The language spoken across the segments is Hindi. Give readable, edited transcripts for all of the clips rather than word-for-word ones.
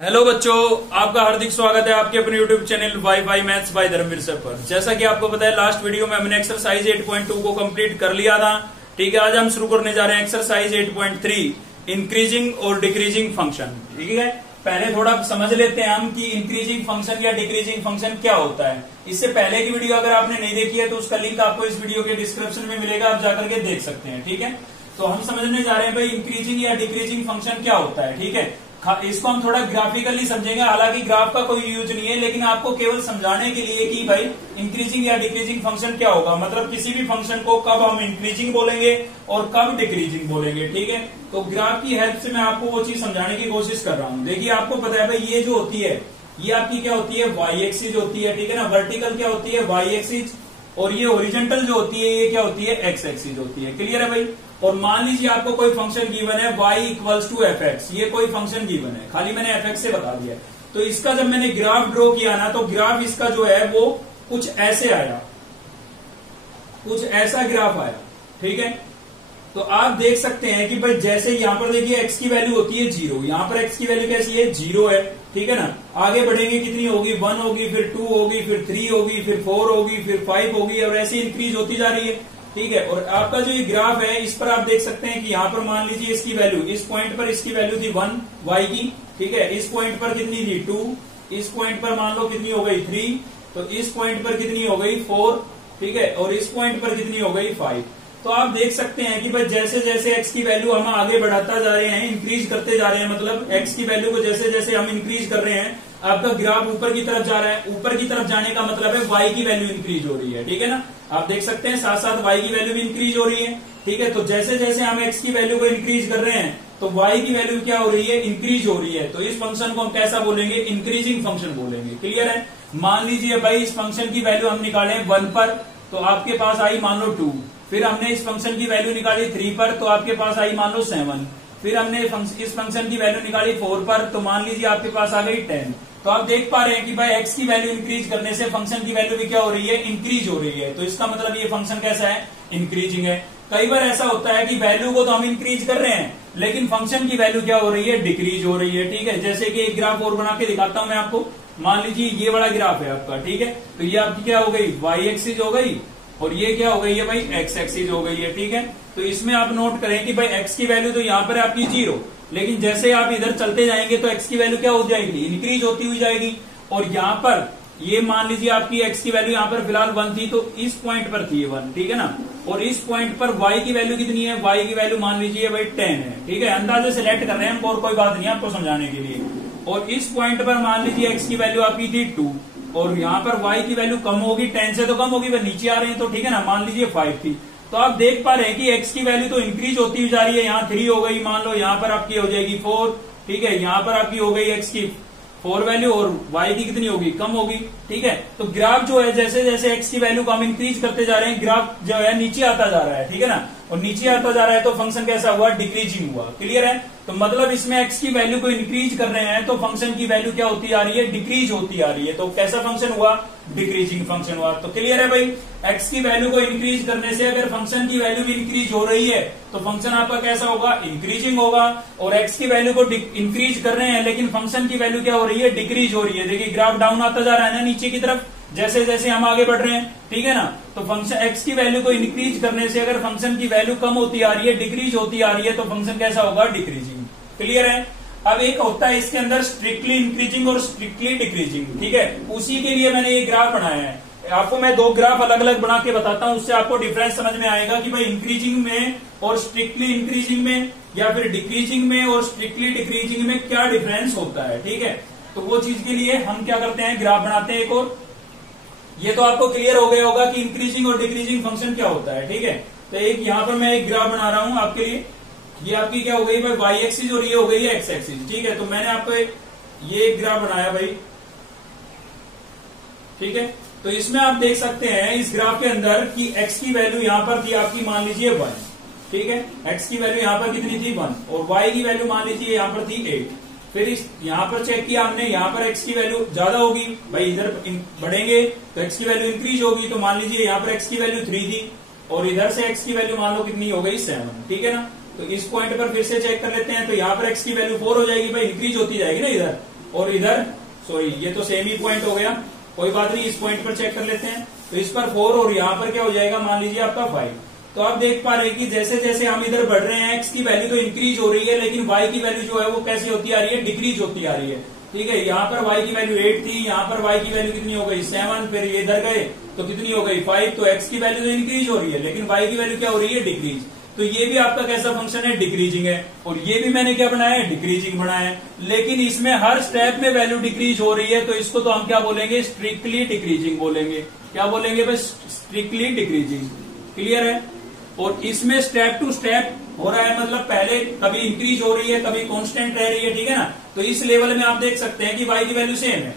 हेलो बच्चों, आपका हार्दिक स्वागत है आपके अपने YouTube channel Y maths by Dharmveer sir पर। जैसा कि आपको पता है, लास्ट वीडियो में हमने एक्सरसाइज 8.2 को कंप्लीट कर लिया था। ठीक है, आज हम शुरू करने जा रहे हैं एक्सरसाइज 8.3 इंक्रीजिंग और डिक्रीजिंग फंक्शन। ठीक है, पहले थोड़ा समझ लेते हैं हम कि इंक्रीजिंग फंक्शन या डिक्रीजिंग फंक्शन क्या होता है। इससे पहले की वीडियो अगर आपने नहीं देखी है तो उसका लिंक आपको इस वीडियो के डिस्क्रिप्शन में मिलेगा, आप जाकर के देख सकते हैं। ठीक है, तो हम समझने जा रहे हैं भाई इंक्रीजिंग या डिक्रीजिंग फंक्शन क्या होता है। ठीक है, इसको हम थोड़ा ग्राफिकली समझेंगे। हालांकि ग्राफ का कोई यूज नहीं है, लेकिन आपको केवल समझाने के लिए कि भाई इंक्रीजिंग या डिक्रीजिंग फंक्शन क्या होगा, मतलब किसी भी फंक्शन को कब हम इंक्रीजिंग बोलेंगे और कब डिक्रीजिंग बोलेंगे। ठीक है, तो ग्राफ की हेल्प से मैं आपको वो चीज समझाने की कोशिश कर रहा हूं। देखिए, आपको पता है भाई ये जो होती है ये आपकी क्या होती है, वाई एक्सिस होती है। ठीक है ना, वर्टिकल क्या होती है, वाई एक्सिस, और ये ओरिजेंटल जो होती है ये क्या होती है, एक्स एक्सिस होती है। क्लियर है भाई। और मान लीजिए आपको कोई फंक्शन गिवन है y equals to F X, ये कोई फंक्शन गिवन है, खाली मैंने एफ एक्स से बता दिया। तो इसका जब मैंने ग्राफ ड्रॉ किया ना, तो ग्राफ इसका जो है वो कुछ ऐसे आया, कुछ ऐसा ग्राफ आया। ठीक है, तो आप देख सकते हैं कि भाई जैसे यहां पर देखिए x की वैल्यू होती है 0, यहां पर x की वैल्यू कैसी है, 0 है। ठीक है ना, आगे बढ़ेंगे कितनी होगी, 1 होगी, फिर 2 होगी, फिर 3 होगी, फिर 4 होगी, फिर 5 होगी, और ऐसे इंक्रीज होती जा रही है। ठीक है, और आपका जो ये ग्राफ है इस पर आप देख सकते हैं कि यहाँ पर मान लीजिए इसकी वैल्यू, इस पॉइंट पर इसकी वैल्यू थी 1 y की। ठीक है, इस पॉइंट पर कितनी थी 2, इस पॉइंट पर मान लो कितनी हो गई 3, तो इस पॉइंट पर कितनी हो गई 4। ठीक है, और इस पॉइंट पर कितनी हो गई 5। तो आप देख सकते हैं कि भाई जैसे जैसे x की वैल्यू हम आगे बढ़ाता जा रहे हैं, इंक्रीज करते जा रहे हैं, मतलब x की वैल्यू को जैसे जैसे हम इंक्रीज कर रहे हैं, आपका ग्राफ ऊपर की तरफ जा रहा है। ऊपर की तरफ जाने का मतलब है y की वैल्यू इंक्रीज हो रही है। ठीक है ना, आप देख सकते हैं साथ साथ y की वैल्यू भी इंक्रीज हो रही है। ठीक है, तो जैसे जैसे हम x की वैल्यू को इंक्रीज कर रहे हैं तो y की वैल्यू क्या हो रही है, इंक्रीज हो रही है। तो इस फंक्शन को हम कैसा बोलेंगे, इंक्रीजिंग फंक्शन बोलेंगे। क्लियर है। मान लीजिए भाई इस फंक्शन की वैल्यू हम निकाले 1 पर, तो आपके पास आई मान लो 2। फिर हमने इस फंक्शन की वैल्यू निकाली 3 पर, तो आपके पास आई मान लो 7। फिर हमने इस फंक्शन की वैल्यू निकाली 4 पर, तो मान लीजिए आपके पास आ गई 10। तो आप देख पा रहे हैं कि भाई x की वैल्यू इंक्रीज करने से फंक्शन की वैल्यू भी क्या हो रही है, इंक्रीज हो रही है। तो इसका मतलब ये फंक्शन कैसा है, इंक्रीजिंग है। कई बार ऐसा होता है कि वैल्यू को तो हम इंक्रीज कर रहे हैं, लेकिन फंक्शन की वैल्यू क्या हो रही है, डिक्रीज हो रही है। ठीक है, जैसे कि एक ग्राफ और बना के दिखाता हूं मैं आपको। मान लीजिए ये बड़ा ग्राफ है आपका। ठीक है, तो ये आपकी क्या हो गई, वाई एक्सिस हो गई, और ये क्या हो गई है भाई, एक्स एक्सिस हो गई है। ठीक है, तो इसमें आप नोट करें कि भाई x की वैल्यू तो यहाँ पर है आपकी 0, लेकिन जैसे आप इधर चलते जाएंगे तो x की वैल्यू क्या हो जाएगी, इंक्रीज होती हुई जाएगी। और यहाँ पर ये मान लीजिए आपकी x की वैल्यू यहाँ पर फिलहाल 1 थी, तो इस पॉइंट पर थी 1। ठीक है ना, और इस पॉइंट पर y की वैल्यू कितनी है, y की वैल्यू मान लीजिए भाई 10 है। ठीक है, अंदाजे सेलेक्ट कर रहे हैं हम, और कोई बात नहीं आपको समझाने के लिए। और इस पॉइंट पर मान लीजिए x की वैल्यू आपकी थी 2, और यहाँ पर y की वैल्यू कम होगी, 10 से तो कम होगी, वह नीचे आ रहे हैं। तो ठीक है ना, मान लीजिए 5 थी। तो आप देख पा रहे हैं कि x की वैल्यू तो इंक्रीज होती हुई जा रही है। यहाँ 3 हो गई, मान लो यहाँ पर आपकी हो जाएगी 4। ठीक है, यहाँ पर आपकी हो गई x की 4 वैल्यू, और y की कितनी होगी, कम होगी। ठीक है, तो ग्राफ जो है जैसे जैसे x की वैल्यू को हम इंक्रीज करते जा रहे हैं, ग्राफ जो है नीचे आता जा रहा है। ठीक है ना, और नीचे आता जा रहा है तो फंक्शन कैसा हुआ, डिक्रीजिंग हुआ। क्लियर है। तो मतलब इसमें x की वैल्यू को इंक्रीज कर रहे हैं तो फंक्शन की वैल्यू क्या होती आ रही है, डिक्रीज होती आ रही है। तो कैसा फंक्शन हुआ, डिक्रीजिंग फंक्शन हुआ। तो क्लियर है भाई, x की वैल्यू को इंक्रीज करने से अगर फंक्शन की वैल्यू भी इंक्रीज हो रही है तो फंक्शन आपका कैसा होगा, इंक्रीजिंग होगा। और x की वैल्यू को इंक्रीज कर रहे हैं लेकिन फंक्शन की वैल्यू क्या हो रही है, डिक्रीज हो रही है। देखिए ग्राफ डाउन आता जा रहा है ना नीचे की तरफ, जैसे जैसे हम आगे बढ़ रहे हैं। ठीक है ना, तो फंक्शन x की वैल्यू को इंक्रीज करने से अगर फंक्शन की वैल्यू कम होती आ रही है, डिक्रीज होती आ रही है, तो फंक्शन कैसा होगा, डिक्रीजिंग। क्लियर है। अब एक होता है इसके अंदर स्ट्रिक्टली इंक्रीजिंग और स्ट्रिक्टली डिक्रीजिंग। ठीक है, उसी के लिए मैंने ये ग्राफ बनाया है। आपको मैं 2 ग्राफ अलग अलग बना के बताता हूं, उससे आपको डिफरेंस समझ में आएगा कि भाई इंक्रीजिंग में और स्ट्रिक्टली इंक्रीजिंग में, या फिर डिक्रीजिंग में और स्ट्रिक्टली डिक्रीजिंग में क्या डिफरेंस होता है। ठीक है, तो वो चीज के लिए हम क्या करते हैं, ग्राफ बनाते हैं एक और। ये तो आपको क्लियर हो गया होगा कि इंक्रीजिंग और डिक्रीजिंग फंक्शन क्या होता है। ठीक है, तो एक यहां पर मैं एक ग्राफ बना रहा हूं आपके लिए। ये आपकी क्या हो गई भाई, वाई एक्सिस, और ये हो गई है एक्स एक्सिस। ठीक है, तो मैंने आपको ये एक ग्राफ बनाया भाई। ठीक है, तो इसमें आप देख सकते हैं इस ग्राफ के अंदर कि x की वैल्यू यहां पर थी आपकी मान लीजिए 1। ठीक है, x की वैल्यू यहां पर कितनी थी 1, और y की वैल्यू मान लीजिए यहां पर थी 8। फिर इस यहां पर चेक किया हमने, यहां पर x की वैल्यू ज्यादा होगी भाई, इधर बढ़ेंगे तो x की वैल्यू इंक्रीज होगी। तो मान लीजिए यहां पर x की वैल्यू 3 थी, और इधर से x की वैल्यू मान लो कितनी हो गई 7। ठीक है ना, तो इस पॉइंट पर फिर से चेक कर लेते हैं। तो यहाँ पर x की वैल्यू 4 हो जाएगी भाई, इंक्रीज होती जाएगी ना इधर। और इधर सॉरी ये तो सेम ही पॉइंट हो गया, कोई बात नहीं, इस पॉइंट पर चेक कर लेते हैं। तो इस पर 4 और यहाँ पर क्या हो जाएगा, मान लीजिए आपका 5। तो आप देख पा रहे हैं कि जैसे जैसे हम इधर बढ़ रहे हैं एक्स की वैल्यू तो इंक्रीज हो रही है, लेकिन वाई की वैल्यू जो है वो कैसी होती आ रही है, डिक्रीज होती आ रही है। ठीक है, यहाँ पर y की वैल्यू 8 थी, यहाँ पर y की वैल्यू कितनी हो गई 7, फिर ये इधर गए तो कितनी हो गई 5। तो x की वैल्यू तो इंक्रीज हो रही है, लेकिन y की वैल्यू क्या हो रही है, डिक्रीज। तो ये भी आपका कैसा फंक्शन है, डिक्रीजिंग है। और ये भी मैंने क्या बनाया है, डिक्रीजिंग बनाया है। लेकिन इसमें हर स्टेप में वैल्यू डिक्रीज हो रही है, तो इसको तो हम क्या बोलेंगे, स्ट्रिक्टली डिक्रीजिंग बोलेंगे। क्या बोलेंगे भाई, स्ट्रिक्टली डिक्रीजिंग। क्लियर है। और इसमें स्टेप टू स्टेप हो रहा है, मतलब पहले कभी इंक्रीज हो रही है, कभी कांस्टेंट रह रही है। ठीक है ना। तो इस लेवल में आप देख सकते हैं कि y की वैल्यू सेम है,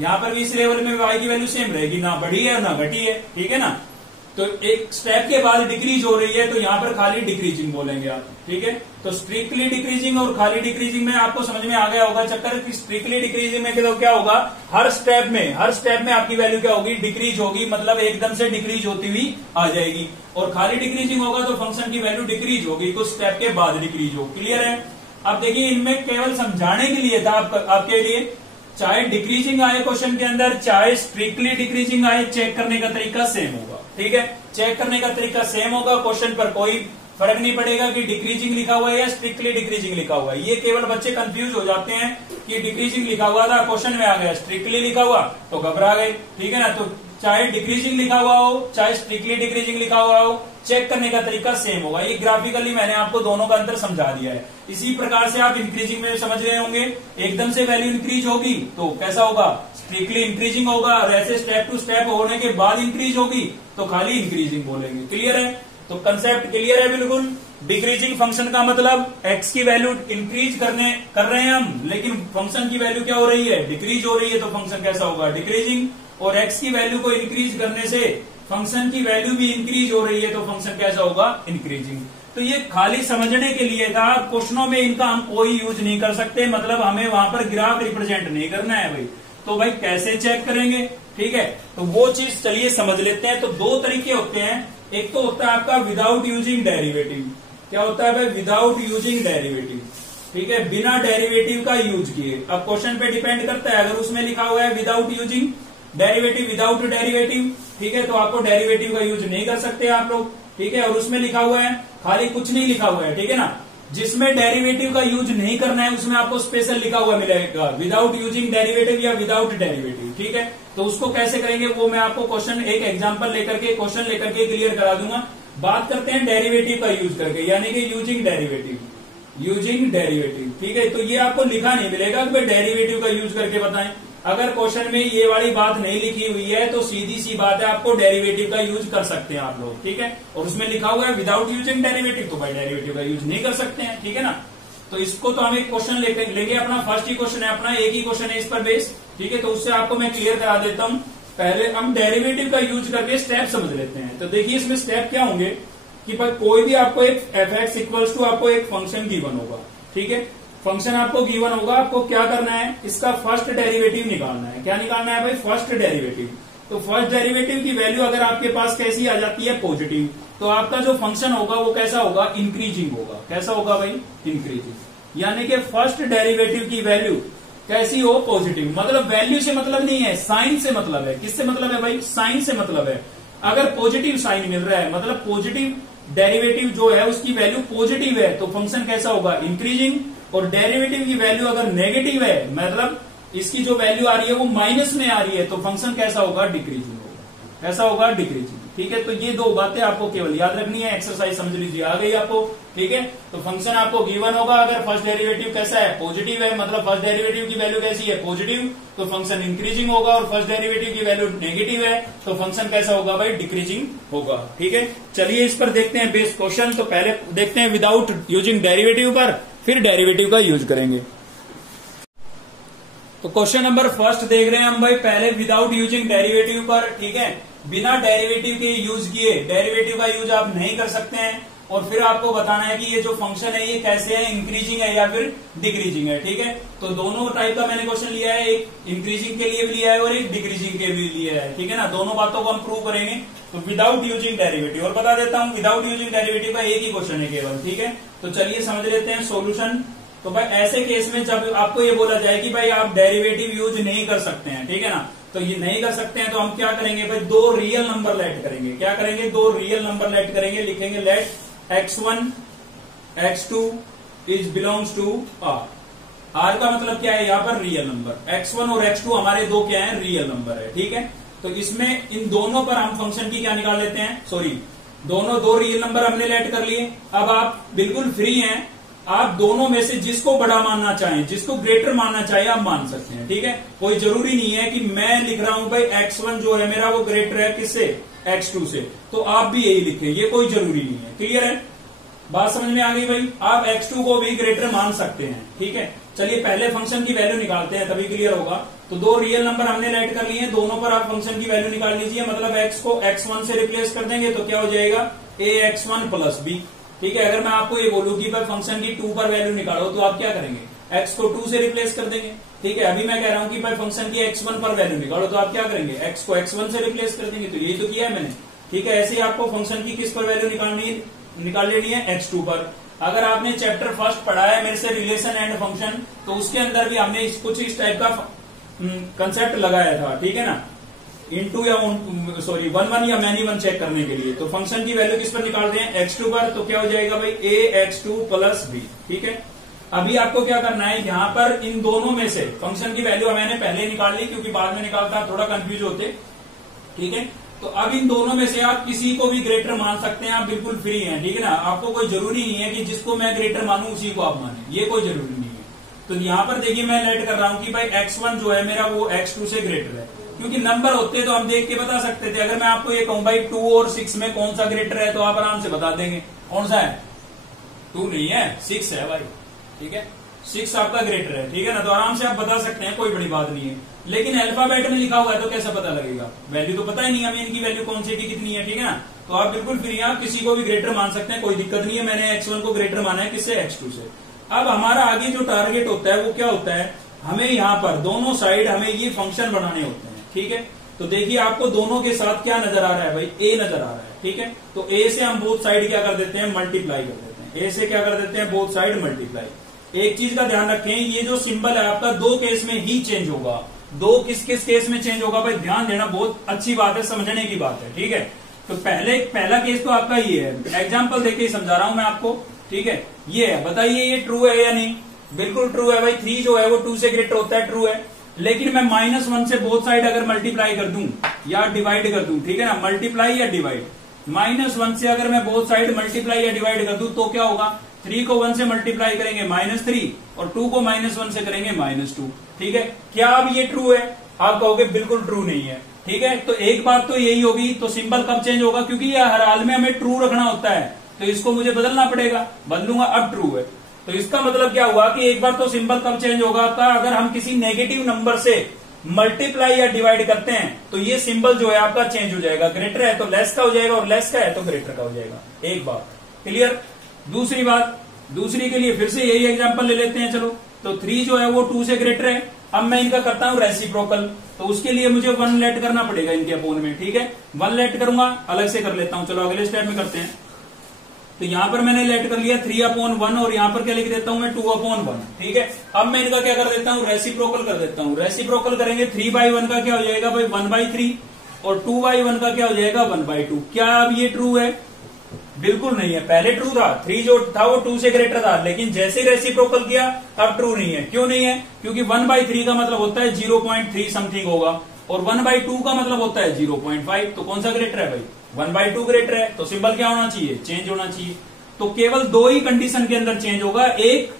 यहाँ पर भी इस लेवल में y की वैल्यू सेम रहेगी, ना बढ़ी है ना घटी है। ठीक है ना। तो एक स्टेप के बाद डिक्रीज हो रही है, तो यहाँ पर खाली डिक्रीजिंग बोलेंगे आप। ठीक है। तो स्ट्रिक्टली डिक्रीजिंग और खाली डिक्रीजिंग में आपको समझ में आ गया होगा चक्कर कि स्ट्रिक्टली डिक्रीजिंग में तो क्या होगा, हर स्टेप में आपकी वैल्यू क्या होगी, डिक्रीज होगी, मतलब एकदम से डिक्रीज होती हुई आ जाएगी। और खाली डिक्रीजिंग होगा तो फंक्शन की वैल्यू डिक्रीज होगी, कुछ स्टेप के बाद डिक्रीज हो। क्लियर है। अब देखिए, इनमें केवल समझाने के लिए था आपके लिए, चाहे डिक्रीजिंग आए क्वेश्चन के अंदर, चाहे स्ट्रिक्टली डिक्रीजिंग आए, चेक करने का तरीका सेम होगा। ठीक है, चेक करने का तरीका सेम होगा, क्वेश्चन पर कोई फर्क नहीं पड़ेगा कि डिक्रीजिंग लिखा हुआ है या स्ट्रिक्टली डिक्रीजिंग लिखा हुआ है। ये केवल बच्चे कंफ्यूज हो जाते हैं कि डिक्रीजिंग लिखा हुआ था, क्वेश्चन में आ गया स्ट्रिक्टली लिखा हुआ तो घबरा गए। ठीक है ना। तो चाहे डिक्रीजिंग लिखा हुआ हो, चाहे स्ट्रिक्टली डिक्रीजिंग लिखा हुआ हो, चेक करने का तरीका सेम होगा। ये ग्राफिकली मैंने आपको दोनों का अंतर समझा दिया है। इसी प्रकार से आप इंक्रीजिंग में समझ रहे होंगे, एकदम से वैल्यू इंक्रीज होगी तो कैसा होगा, स्ट्रिक्टली इंक्रीजिंग होगा, और ऐसे स्टेप टू स्टेप होने के बाद इंक्रीज होगी तो खाली इंक्रीजिंग बोलेंगे। क्लियर है। तो कंसेप्ट क्लियर है बिल्कुल। डिक्रीजिंग फंक्शन का मतलब एक्स की वैल्यू इंक्रीज कर रहे हैं हम, लेकिन फंक्शन की वैल्यू क्या हो रही है, डिक्रीज हो रही है, तो फंक्शन कैसा होगा, डिक्रीजिंग। और एक्स की वैल्यू को इंक्रीज करने से फंक्शन की वैल्यू भी इंक्रीज हो रही है, तो फंक्शन कैसा होगा, इंक्रीजिंग। तो ये खाली समझने के लिए था, क्वेश्चनों में इनका हम कोई यूज नहीं कर सकते, मतलब हमें वहां पर ग्राफ रिप्रेजेंट नहीं करना है भाई। तो भाई कैसे चेक करेंगे, ठीक है, तो वो चीज चलिए समझ लेते हैं। तो दो तरीके होते हैं, एक तो होता है आपका विदाउट यूजिंग डेरिवेटिव। क्या होता है भाई, विदाउट यूजिंग डेरिवेटिव। ठीक है, बिना डेरिवेटिव का यूज किए। अब क्वेश्चन पे डिपेंड करता है, अगर उसमें लिखा हुआ है without using derivative, without derivative, ठीक है, तो आपको डेरिवेटिव का यूज नहीं कर सकते आप लोग। ठीक है, और उसमें लिखा हुआ है खाली कुछ नहीं लिखा हुआ है, ठीक है ना। जिसमें डेरिवेटिव का यूज नहीं करना है उसमें आपको स्पेशल लिखा हुआ मिलेगा विदाउट यूजिंग डेरिवेटिव या विदाउट डेरिवेटिव। ठीक है, तो उसको कैसे करेंगे वो मैं आपको क्वेश्चन एक एग्जांपल लेकर के क्वेश्चन लेकर के क्लियर करा दूंगा। बात करते हैं डेरिवेटिव का यूज करके, यानी कि यूजिंग डेरिवेटिव, यूजिंग डेरिवेटिव। ठीक है, तो ये आपको लिखा नहीं मिलेगा कि भाई डेरिवेटिव का यूज करके बताएं। अगर क्वेश्चन में ये वाली बात नहीं लिखी हुई है तो सीधी सी बात है, आपको डेरिवेटिव का यूज कर सकते हैं आप लोग। ठीक है, और उसमें लिखा हुआ है विदाउट यूजिंग डेरिवेटिव, तो भाई डेरिवेटिव का यूज नहीं कर सकते हैं। ठीक है ना। तो इसको तो हम एक क्वेश्चन लेंगे, अपना फर्स्ट ही क्वेश्चन है, अपना एक ही क्वेश्चन है इस पर बेस। ठीक है, तो उससे आपको मैं क्लियर करा देता हूं। पहले हम डेरिवेटिव का यूज करके स्टेप समझ लेते हैं। तो देखिए इसमें स्टेप क्या होंगे कि भाई कोई भी आपको एक एफ एक्स इक्वल्स टू आपको एक फंक्शन गिवन होगा। ठीक है, फंक्शन आपको गिवन होगा, आपको क्या करना है, इसका फर्स्ट डेरिवेटिव निकालना है। क्या निकालना है भाई, फर्स्ट डेरिवेटिव। तो फर्स्ट डेरिवेटिव की वैल्यू अगर आपके पास कैसी आ जाती है, पॉजिटिव, तो आपका जो फंक्शन होगा वो कैसा होगा, इंक्रीजिंग होगा। कैसा होगा भाई, इंक्रीजिंग। यानी कि फर्स्ट डेरिवेटिव की वैल्यू कैसी हो, पॉजिटिव। मतलब वैल्यू से मतलब नहीं है, साइन से मतलब है। किससे मतलब है भाई, साइन से मतलब है। अगर पॉजिटिव साइन मिल रहा है, मतलब पॉजिटिव डेरिवेटिव जो है उसकी वैल्यू पॉजिटिव है, तो फंक्शन कैसा होगा, इंक्रीजिंग। और डेरिवेटिव की वैल्यू अगर नेगेटिव है, मतलब इसकी जो वैल्यू आ रही है वो माइनस में आ रही है, तो फंक्शन कैसा होगा, डिक्रीजिंग होगा। कैसा होगा, डिक्रीजिंग। ठीक है, तो ये दो बातें आपको केवल याद रखनी है, एक्सरसाइज समझ लीजिए, आ गई आपको। ठीक है, तो फंक्शन आपको गिवन होगा, अगर फर्स्ट डेरिवेटिव कैसा है, पॉजिटिव है, मतलब फर्स्ट डेरिवेटिव की वैल्यू कैसी है, पॉजिटिव, तो फंक्शन इंक्रीजिंग होगा। और फर्स्ट डेरिवेटिव की वैल्यू नेगेटिव है तो फंक्शन कैसा होगा भाई, डिक्रीजिंग होगा। ठीक है, चलिए इस पर देखते हैं बेस क्वेश्चन। तो पहले देखते हैं विदाउट यूजिंग डेरिवेटिव पर, फिर डेरिवेटिव का यूज करेंगे। तो क्वेश्चन नंबर फर्स्ट देख रहे हैं हम भाई, पहले विदाउट यूजिंग डेरिवेटिव पर। ठीक है, बिना डेरिवेटिव के यूज किए, डेरिवेटिव का यूज आप नहीं कर सकते हैं। और फिर आपको बताना है कि ये जो फंक्शन है ये कैसे है, इंक्रीजिंग है या फिर डिक्रीजिंग है। ठीक है, तो दोनों टाइप का मैंने क्वेश्चन लिया है, एक इंक्रीजिंग के लिए भी लिया है और एक डिक्रीजिंग के भी लिया है। ठीक है ना, दोनों बातों को हम प्रूव करेंगे। तो विदाउट यूजिंग डेरिवेटिव, और बता देता हूं विदाउट यूजिंग डेरिवेटिव का एक ही क्वेश्चन है केवल। ठीक है, तो चलिए समझ लेते हैं सोल्यूशन। तो भाई ऐसे केस में जब आपको ये बोला जाए कि भाई आप डेरिवेटिव यूज नहीं कर सकते हैं, ठीक है ना, तो ये नहीं कर सकते हैं तो हम क्या करेंगे भाई, दो रियल नंबर लेट करेंगे। क्या करेंगे, दो रियल नंबर लेट करेंगे, लिखेंगे let x1 x2 is belongs to R. R का मतलब क्या है, यहाँ पर रियल नंबर। x1 और x2 हमारे दो क्या है, रियल नंबर है, ठीक है। तो इसमें इन दोनों पर हम फंक्शन की क्या निकाल लेते हैं, सॉरी दोनों दो रियल नंबर हमने लेट कर लिए। अब आप बिल्कुल फ्री हैं, आप दोनों में से जिसको बड़ा मानना चाहें, जिसको ग्रेटर मानना चाहे आप मान सकते हैं, ठीक है। कोई जरूरी नहीं है कि मैं लिख रहा हूं भाई x1 जो है मेरा वो ग्रेटर है किससे, x2 से, तो आप भी यही लिखें, ये कोई जरूरी नहीं है। क्लियर है, बात समझ में आ गई भाई। आप x2 को भी ग्रेटर मान सकते हैं, ठीक है। चलिए पहले फंक्शन की वैल्यू निकालते हैं, तभी क्लियर होगा। तो दो रियल नंबर हमने लेट कर लिए हैं, दोनों पर आप फंक्शन की वैल्यू निकाल लीजिए। मतलब x को x1 से रिप्लेस कर देंगे तो क्या हो जाएगा, ax1 प्लस b, ठीक है। अगर मैं आपको ये बोलूं कि भाई फंक्शन की 2 पर वैल्यू निकालो तो आप क्या करेंगे, x को 2 से रिप्लेस कर देंगे, ठीक है। अभी मैं कह रहा हूं कि भाई फंक्शन की x1 पर वैल्यू निकालो तो आप क्या करेंगे, x को x1 से रिप्लेस कर देंगे। तो यही तो किया है मैंने, ठीक है। ऐसे ही आपको फंक्शन की किस पर वैल्यू निकाल लेनी है, x2 पर। अगर आपने चैप्टर फर्स्ट पढ़ा है मेरे से रिलेशन एंड फंक्शन, तो उसके अंदर भी हमने कुछ इस टाइप का कंसेप्ट लगाया था, ठीक है ना, इनटू या सॉरी 1 1 या मैनी 1 चेक करने के लिए। तो फंक्शन की वैल्यू किस पर निकाल रहे हैं, x2 पर। तो क्या हो जाएगा भाई, ax2 प्लस b, ठीक है। अभी आपको क्या करना है, यहाँ पर इन दोनों में से फंक्शन की वैल्यू मैंने पहले निकाल ली, क्योंकि बाद में निकालता थोड़ा कंफ्यूज होते, ठीक है। तो अब इन दोनों में से आप किसी को भी ग्रेटर मान सकते हैं, आप बिल्कुल फ्री हैं, ठीक है ना। आपको कोई जरूरी नहीं है कि जिसको मैं ग्रेटर मानूं उसी को आप माने, ये कोई जरूरी नहीं है। तो यहाँ पर देखिए मैं लेट कर रहा हूं कि भाई x1 जो है मेरा वो x2 से ग्रेटर है, क्योंकि नंबर होते तो हम देख के बता सकते थे। अगर मैं आपको ये कहूं भाई 2 और 6 में कौन सा ग्रेटर है, तो आप आराम से बता देंगे कौन सा है, 2 नहीं है 6 है भाई, ठीक है। 6 आपका ग्रेटर है, ठीक है ना, तो आराम से आप बता सकते हैं, कोई बड़ी बात नहीं है। लेकिन अल्फाबेट में लिखा हुआ है तो कैसे पता लगेगा, वैल्यू तो पता ही नहीं हमें इनकी वैल्यू कौन सी की कितनी है, ठीक है ना। तो आप बिल्कुल फ्री हैं, आप किसी को भी ग्रेटर मान सकते हैं, कोई दिक्कत नहीं है। मैंने x1 को ग्रेटर माना है किससे, x2 से। अब हमारा आगे जो टारगेट होता है वो क्या होता है, हमें यहाँ पर दोनों साइड हमें ये फंक्शन बनाने होते हैं, ठीक है। तो देखिए आपको दोनों के साथ क्या नजर आ रहा है भाई, a नजर आ रहा है, ठीक है। तो a से हम बोथ साइड क्या कर देते हैं, मल्टीप्लाई कर देते हैं। a से क्या कर देते हैं, बोथ साइड मल्टीप्लाई। एक चीज का ध्यान रखें, ये जो सिंबल है आपका दो केस में ही चेंज होगा। दो किस किस केस में चेंज होगा भाई, ध्यान देना, बहुत अच्छी बात है, समझने की बात है, ठीक है। तो पहला केस तो आपका ये है, एग्जाम्पल देके ही समझा रहा हूं मैं आपको, ठीक है। ये है, बताइए ये ट्रू है या नहीं, बिल्कुल ट्रू है भाई। 3 जो है वो 2 से ग्रेटर होता है, ट्रू है। लेकिन मैं -1 से बोथ साइड अगर मल्टीप्लाई कर दूं या डिवाइड कर दूं, ठीक है ना, मल्टीप्लाई या डिवाइड, -1 से अगर मैं बोथ साइड मल्टीप्लाई या डिवाइड कर दूं तो क्या होगा, 3 को 1 से मल्टीप्लाई करेंगे -3 और 2 को -1 से करेंगे -2, ठीक है। क्या अब ये ट्रू है, आप कहोगे बिल्कुल ट्रू नहीं है, ठीक है। तो एक बात तो यही होगी, तो सिंबल कब चेंज होगा, क्योंकि ये हर हाल में हमें ट्रू रखना होता है, तो इसको मुझे बदलना पड़ेगा, बदलूंगा, अब ट्रू है। तो इसका मतलब क्या हुआ कि एक बार तो सिंबल कब चेंज होगा आपका, अगर हम किसी नेगेटिव नंबर से मल्टीप्लाई या डिवाइड करते हैं तो ये सिंबल जो है आपका चेंज हो जाएगा। ग्रेटर है तो लेस का हो जाएगा और लेस का है तो ग्रेटर का हो जाएगा। एक बात क्लियर। दूसरी बात, दूसरी के लिए फिर से यही एग्जांपल ले लेते हैं, चलो। तो 3 जो है वो 2 से ग्रेटर है। अब मैं इनका करता हूं रेसिप्रोकल, तो उसके लिए मुझे 1 लेट करना पड़ेगा इनके अपोन में, ठीक है। 1 लेट करूंगा, अलग से कर लेता हूं, चलो अगले स्टेप में करते हैं। तो यहां पर मैंने लेट कर लिया 3/1 और यहां पर क्या लिख देता हूं मैं 2/1, ठीक है। अब मैं इनका क्या कर देता हूं, रेसिप्रोकल कर देता हूं। रेसिप्रोकल करेंगे 3/1 का क्या हो जाएगा भाई 1/3 और 2/1 का क्या हो जाएगा 1/2। क्या अब ये ट्रू है, बिल्कुल नहीं है। पहले ट्रू था, 3 जो था वो 2 से ग्रेटर था, लेकिन जैसे ही रेसिप्रोकल किया तब ट्रू नहीं है। क्यों नहीं है, क्योंकि 1/3 का मतलब होता है 0.3 समथिंग होगा और 1/2 का मतलब होता है 0.5। तो कौन सा ग्रेटर है भाई, 1/2 ग्रेटर है। तो सिंबल क्या होना चाहिए, चेंज होना चाहिए। तो केवल 2 ही कंडीशन के अंदर चेंज होगा। एक,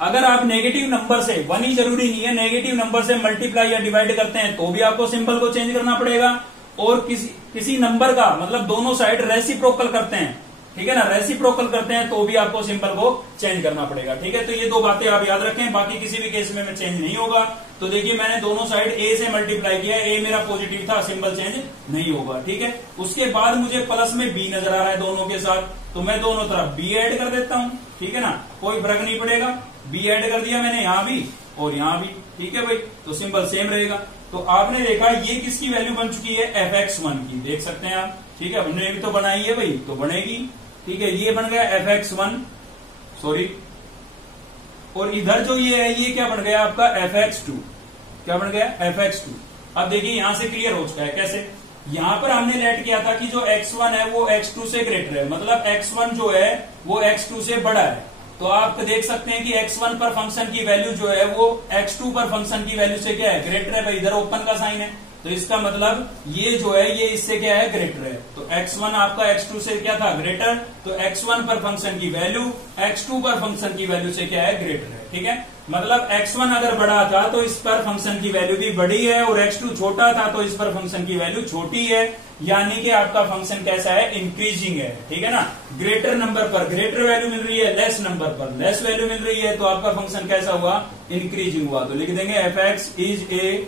अगर आप नेगेटिव नंबर से, 1 ही जरूरी नहीं है, नेगेटिव नंबर से मल्टीप्लाई या डिवाइड करते हैं तो भी आपको सिंबल को चेंज करना पड़ेगा। और किसी नंबर का मतलब दोनों साइड रेसिप्रोकल करते हैं, ठीक है ना, रेसिप्रोकल करते हैं तो भी आपको सिंबल को चेंज करना पड़ेगा, ठीक है। तो ये 2 बातें आप याद रखें, बाकी किसी भी केस में चेंज नहीं होगा। तो देखिए मैंने दोनों साइड a से मल्टीप्लाई किया, a मेरा पॉजिटिव था, सिंबल चेंज नहीं होगा, ठीक है। उसके बाद मुझे प्लस में b नजर आ रहा है दोनों के साथ, तो मैं दोनों तरफ b ऐड कर देता हूं, ठीक है ना, कोई फर्क नहीं पड़ेगा। b ऐड कर दिया मैंने यहां भी और यहां भी, ठीक है भाई, तो सिंबल सेम रहेगा। तो आपने देखा ये किसकी वैल्यू बन चुकी है, fx1 की, देख सकते हैं आप, ठीक है। हमने भी तो बनाई है भाई, तो बनेगी, ठीक है। ये बन गया fx1, सॉरी और इधर जो ये है ये क्या बन गया आपका fx2, क्या बन गया fx2। अब देखिए यहां से क्लियर हो चुका है कैसे, यहां पर हमने लेट किया था कि जो x1 है वो x2 से ग्रेटर है, मतलब x1 जो है वो x2 से बड़ा है। तो आप देख सकते हैं कि x1 पर फंक्शन की वैल्यू जो है वो x2 पर फंक्शन की वैल्यू से क्या है, ग्रेटर है। भाई इधर ओपन का साइन है, तो इसका मतलब ये जो है ये इससे क्या है, ग्रेटर है। तो x1 आपका x2 से क्या था, ग्रेटर। तो x1 पर फंक्शन की वैल्यू x2 पर फंक्शन की वैल्यू से क्या है, ग्रेटर है। ठीक है, मतलब x1 अगर बड़ा था तो इस पर फंक्शन की वैल्यू भी बड़ी है, और x2 छोटा था तो इस पर फंक्शन की वैल्यू छोटी है। यानी कि आपका फंक्शन कैसा है, इंक्रीजिंग है। ठीक है ना, ग्रेटर नंबर पर ग्रेटर वैल्यू मिल रही है, लेस नंबर पर लेस वैल्यू मिल रही है, तो आपका फंक्शन कैसा हुआ, इंक्रीजिंग हुआ। तो लिख देंगे fx is a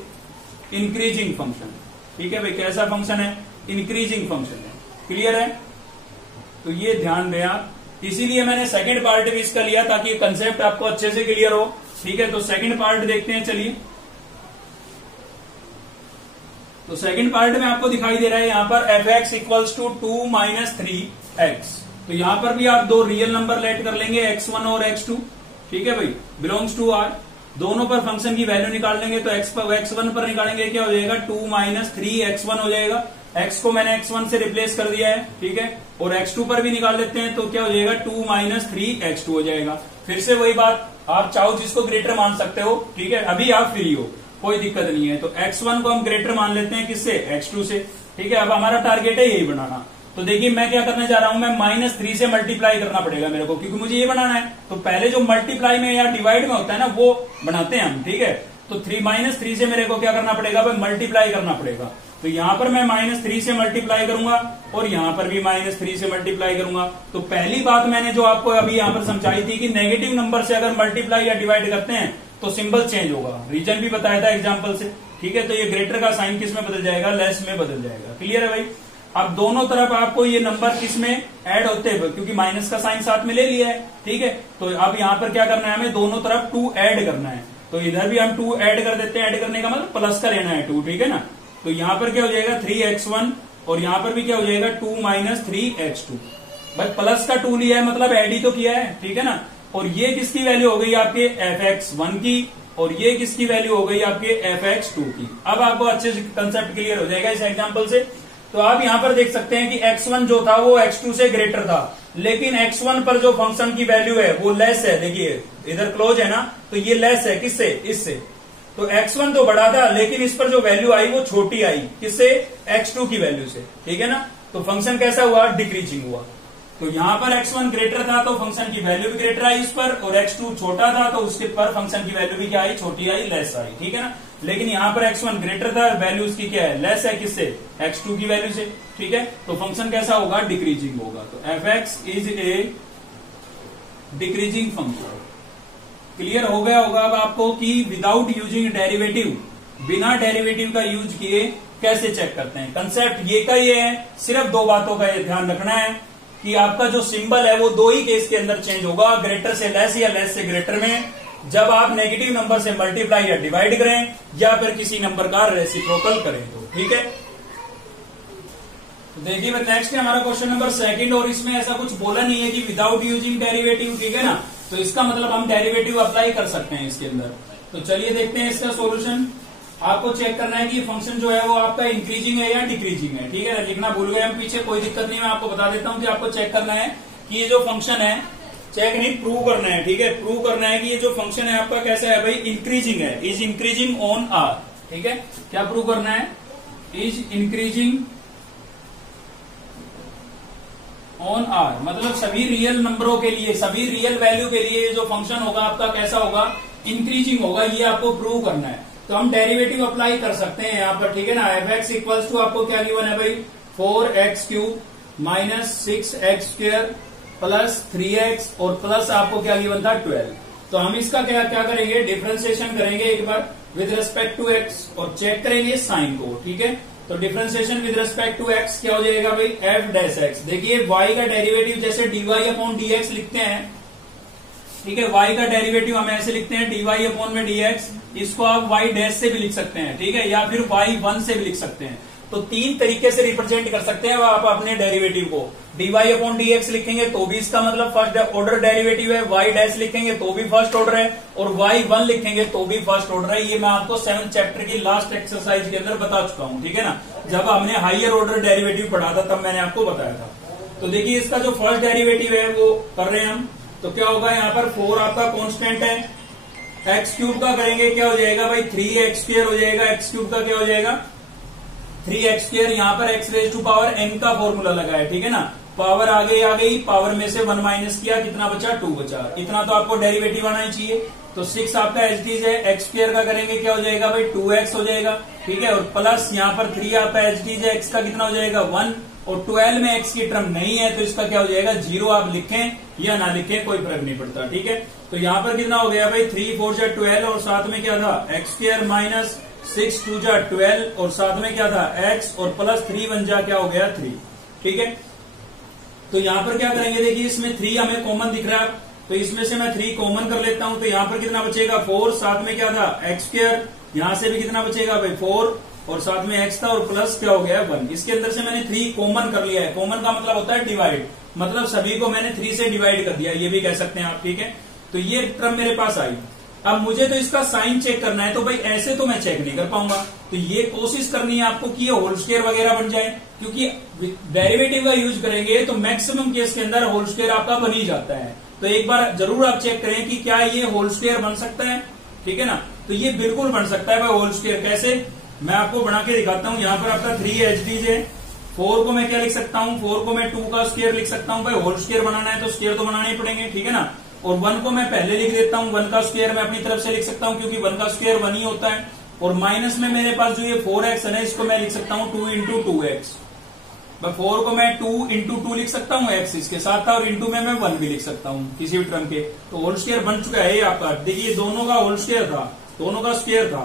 increasing function. ठीक है भाई, कैसा फंक्शन है, इंक्रीजिंग फंक्शन है। क्लियर है, तो ये ध्यान दें आप, इसीलिए मैंने सेकंड पार्ट भी इसका लिया ताकि कंसेप्ट आपको अच्छे से क्लियर हो। ठीक है, तो सेकंड पार्ट देखते हैं, चलिए। तो सेकंड पार्ट में आपको दिखाई दे रहा है यहां पर fx इक्वल्स टू 2 - 3x। तो यहां पर भी आप दो रियल नंबर लेट कर लेंगे, x1 और x2। ठीक है भाई, बिलोंग्स टू R, दोनों पर फंक्शन की वैल्यू निकाल लेंगे। तो x1 पर निकालेंगे, क्या हो जाएगा, 2 - 3x1 हो जाएगा। x को मैंने x1 से रिप्लेस कर दिया है। ठीक है, और x2 पर भी निकाल लेते हैं, तो क्या हो जाएगा, 2 - 3x2 हो जाएगा। फिर से वही बात, आप चाहो जिसको ग्रेटर मान सकते हो। ठीक है, अभी आप फ्री हो, कोई दिक्कत नहीं है। तो x1 को हम ग्रेटर मान लेते हैं, किससे, x2 से। ठीक है, अब हमारा टारगेट है यही बनाना। तो देखिए मैं क्या करने जा रहा हूं, मैं -3 से मल्टीप्लाई करना पड़ेगा मेरे को, क्योंकि मुझे ये बनाना है। तो पहले जो मल्टीप्लाई में या डिवाइड में होता है ना, वो बनाते हैं हम। ठीक है, तो 3 से मेरे को क्या करना पड़ेगा भाई, मल्टीप्लाई करना पड़ेगा। तो यहां पर मैं -3 से मल्टीप्लाई करूंगा, और यहां पर भी -3 से मल्टीप्लाई करूंगा। तो पहली बात मैंने जो आपको अभी यहां पर समझाई थी कि नेगेटिव नंबर से अगर मल्टीप्लाई या डिवाइड करते हैं तो सिंबल चेंज होगा। रीजन भी बताया था एग्जाम्पल से। ठीक है, तो ये ग्रेटर का साइन किस में बदल जाएगा, लेस में बदल जाएगा। क्लियर है भाई। अब दोनों तरफ आपको ये नंबर किस में ऐड होते हैं, क्योंकि माइनस का साइन साथ में ले लिया है। ठीक है, तो अब यहां पर क्या करना है, हमें दोनों तरफ 2 ऐड करना है। तो इधर भी हम 2 ऐड कर देते हैं, ऐड करने का मतलब प्लस का लेना है 2। ठीक है ना, तो यहां पर क्या हो जाएगा, 3x1, और यहां पर भी क्या हो जाएगा, 2 - 3x2। भाई प्लस का 2 लिया है, मतलब ऐड ही तो किया है। ठीक है ना, और ये किसकी वैल्यू हो गई आपके fx1 की, और ये किसकी वैल्यू हो गई आपके fx2 की। अब आपको अच्छे से कंसेप्ट क्लियर हो जाएगा इस एग्जांपल से। तो आप यहां पर देख सकते हैं कि x1 जो था वो x2 से ग्रेटर था, लेकिन x1 पर जो फंक्शन की वैल्यू है वो लेस है। देखिए इधर क्लोज है ना, तो ये लेस है, किससे, इससे। तो x1 तो बड़ा था, लेकिन इस पर जो वैल्यू आई वो छोटी आई, किससे, x2 की वैल्यू से। ठीक है ना, तो फंक्शन कैसा हुआ, डिक्रीजिंग हुआ। तो यहां पर x1 ग्रेटर था तो फंक्शन की वैल्यू भी ग्रेटर आई इस पर, और x2 छोटा था तो उसके पर फंक्शन की वैल्यू भी क्या आई, छोटी आई, लेस आई। ठीक है ना, लेकिन यहां पर x1 ग्रेटर था, वैल्यू उसकी क्या है, लेस है, किससे, x2 की वैल्यू से। ठीक है, तो फंक्शन कैसा होगा, डिक्रीजिंग होगा। तो fx is a decreasing function. Clear हो गया होगा अब आपको कि विदाउट यूजिंग डेरिवेटिव, बिना डेरिवेटिव का यूज किए कैसे चेक करते हैं। कंसेप्ट ये का ये है, सिर्फ दो बातों का ये ध्यान रखना है कि आपका जो सिंबल है वो दो ही केस के अंदर चेंज होगा, ग्रेटर से लेस या लेस से ग्रेटर में, जब आप नेगेटिव नंबर से मल्टीप्लाई या डिवाइड करें, या फिर किसी नंबर का रेसिप्रोकल करें तो। ठीक है, तो देखिए नेक्स्ट है हमारा क्वेश्चन नंबर 2, और इसमें ऐसा कुछ बोला नहीं है कि विदाउट यूजिंग डेरिवेटिव। ठीक है ना, तो इसका मतलब हम डेरिवेटिव अप्लाई कर सकते हैं इसके अंदर। तो चलिए देखते हैं इसका सोल्यूशन। आपको चेक करना है कि फंक्शन जो है वो आपका इंक्रीजिंग है या डिक्रीजिंग है। ठीक है, लिखना भूल गए हम पीछे, कोई दिक्कत नहीं, मैं आपको बता देता हूं कि आपको चेक करना है कि ये जो फंक्शन है, चेक नहीं प्रूव करना है। ठीक है, प्रूव करना है कि ये जो फंक्शन है आपका कैसा है भाई, इंक्रीजिंग है, इज इंक्रीजिंग ऑन आर। ठीक है, क्या प्रूव करना है, इज इंक्रीजिंग ऑन आर, मतलब सभी रियल नंबरों के लिए, सभी रियल वैल्यू के लिए जो फंक्शन होगा आपका कैसा होगा, इंक्रीजिंग होगा, ये आपको प्रूव करना है। तो हम डेरिवेटिव अप्लाई कर सकते हैं यहाँ पर। ठीक है ना, fx इक्वल्स टू आपको क्या गिवन है भाई, 4x³ - 6x² प्लस 3x, और प्लस आपको क्या गिवन था, 12। तो हम इसका क्या क्या करेंगे, डिफरेंशिएशन करेंगे एक बार विद रिस्पेक्ट टू x, और चेक करेंगे साइन को। ठीक है, तो differentiation with respect to x क्या हो जाएगा भाई, f'(x). देखिए y का डेरिवेटिव जैसे dy/dx लिखते हैं। ठीक है, y का डेरिवेटिव हम ऐसे लिखते हैं dy/dx, इसको आप y' से भी लिख सकते हैं। ठीक है, या फिर y1 से भी लिख सकते हैं। तो तीन तरीके से रिप्रेजेंट कर सकते हैं आप अपने डेरिवेटिव को। dy अपॉन dx लिखेंगे तो भी इसका मतलब फर्स्ट ऑर्डर डेरिवेटिव है, y डैश लिखेंगे तो भी फर्स्ट ऑर्डर है, और y1 लिखेंगे तो भी फर्स्ट ऑर्डर है। ये मैं आपको 7th चैप्टर की लास्ट एक्सरसाइज के अंदर बता चुका हूं, ठीक है ना। जब हमने हायर ऑर्डर डेरिवेटिव पढ़ा था तब मैंने आपको बताया था। तो देखिए इसका जो फर्स्ट डेरिवेटिव है वो कर रहे हैं हम, तो क्या होगा यहाँ पर 4 आपका कॉन्स्टेंट है, एक्स क्यूब का करेंगे क्या हो जाएगा भाई 3x² हो जाएगा, एक्स क्यूब का क्या हो जाएगा 3x²। यहाँ पर x raise to power n का फॉर्मूला लगा है, ठीक है ना। पावर आ गई, पावर में से 1 माइनस किया, कितना बचा 2 बचा। इतना तो आपको डेरिवेटिव आना ही चाहिए। तो 6 आपका एचडीज है, x² का करेंगे क्या हो जाएगा भाई 2x हो जाएगा, ठीक है। और प्लस यहाँ पर 3 आपका एचडीज है, x का कितना हो जाएगा 1, और 12 में x की टर्म नहीं है तो इसका क्या हो जाएगा 0। आप लिखें या ना लिखें कोई फर्क नहीं पड़ता, ठीक है। तो यहाँ पर कितना हो गया भाई 3 4 जा 12, और साथ में क्या था x² माइनस 6 2 जा 12, और साथ में क्या था x, और प्लस 3 1 जा क्या हो गया 3, ठीक है। तो यहाँ पर क्या करेंगे देखिए इसमें 3 हमें कॉमन दिख रहा है, तो इसमें से मैं 3 कॉमन कर लेता हूं। तो यहाँ पर कितना बचेगा 4, साथ में क्या था x², यहाँ से भी कितना बचेगा भाई 4, और साथ में x था, और प्लस क्या हो गया 1। इसके अंदर से मैंने 3 कॉमन कर लिया है। कॉमन का मतलब होता है डिवाइड, मतलब सभी को मैंने 3 से डिवाइड कर दिया, ये भी कह सकते हैं आप, ठीक है। तो ये टर्म मेरे पास आई। अब मुझे तो इसका साइन चेक करना है, तो भाई ऐसे तो मैं चेक नहीं कर पाऊंगा, तो ये कोशिश करनी है आपको कि ये होल स्क्वायर वगैरह बन जाए, क्योंकि डेरिवेटिव का यूज करेंगे तो मैक्सिमम केस के अंदर होल स्क्वायर आपका बन ही जाता है। तो एक बार जरूर आप चेक करें कि क्या ये होल स्क्वायर बन सकता है, ठीक है ना। तो ये बिल्कुल बन सकता है भाई होल स्क्वायर। कैसे, मैं आपको बना के दिखाता हूं। यहाँ पर आपका 3 एचडीज है, 4 को मैं क्या लिख सकता हूँ, 4 को मैं 2 का स्क्वायर लिख सकता हूँ। भाई होल स्क्वायर बनाना है तो स्क्वायर तो बनाने ही पड़ेंगे, ठीक है ना। और 1 को मैं पहले लिख देता हूँ, 1 का स्क्वायर मैं अपनी तरफ से लिख सकता हूँ, क्योंकि 1 का स्क्वायर 1 ही होता है। और माइनस में मेरे पास जो ये 4x है ना, इसको मैं लिख सकता हूँ 2 इंटू 2x। 4 को मैं 2 इंटू 2 लिख सकता हूँ, x इसके साथ था, और इंटू में मैं 1 भी लिख सकता हूँ किसी भी टर्म के। तो होल स्क्वायर बन चुका है ये आपका। देखिए दोनों का होल स्क्वायर था, दोनों का स्क्वायर था,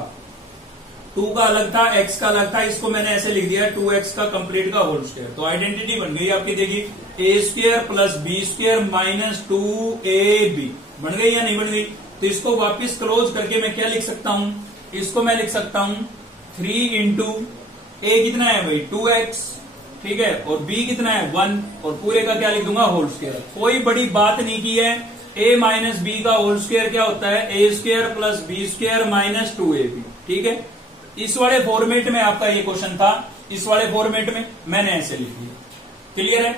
2 का अलग था, x का अलग था। इसको मैंने ऐसे लिख दिया 2x का कंप्लीट का होल स्क्वायर। तो आइडेंटिटी बन गई आपकी। देखिए a² plus b² minus 2ab बन गई या नहीं बन गई। तो इसको वापिस क्लोज करके मैं क्या लिख सकता हूं, इसको मैं लिख सकता हूं 3 इंटू a कितना है भाई 2x, ठीक है, और b कितना है 1, और पूरे का क्या लिख दूंगा होल स्क्वायर। कोई बड़ी बात नहीं की है। a माइनस बी का होल स्क्वायर क्या होता है a² plus b² minus 2ab, ठीक है। इस वाले फॉर्मेट में आपका ये क्वेश्चन था, इस वाले फॉर्मेट में मैंने ऐसे लिख दिया। क्लियर है।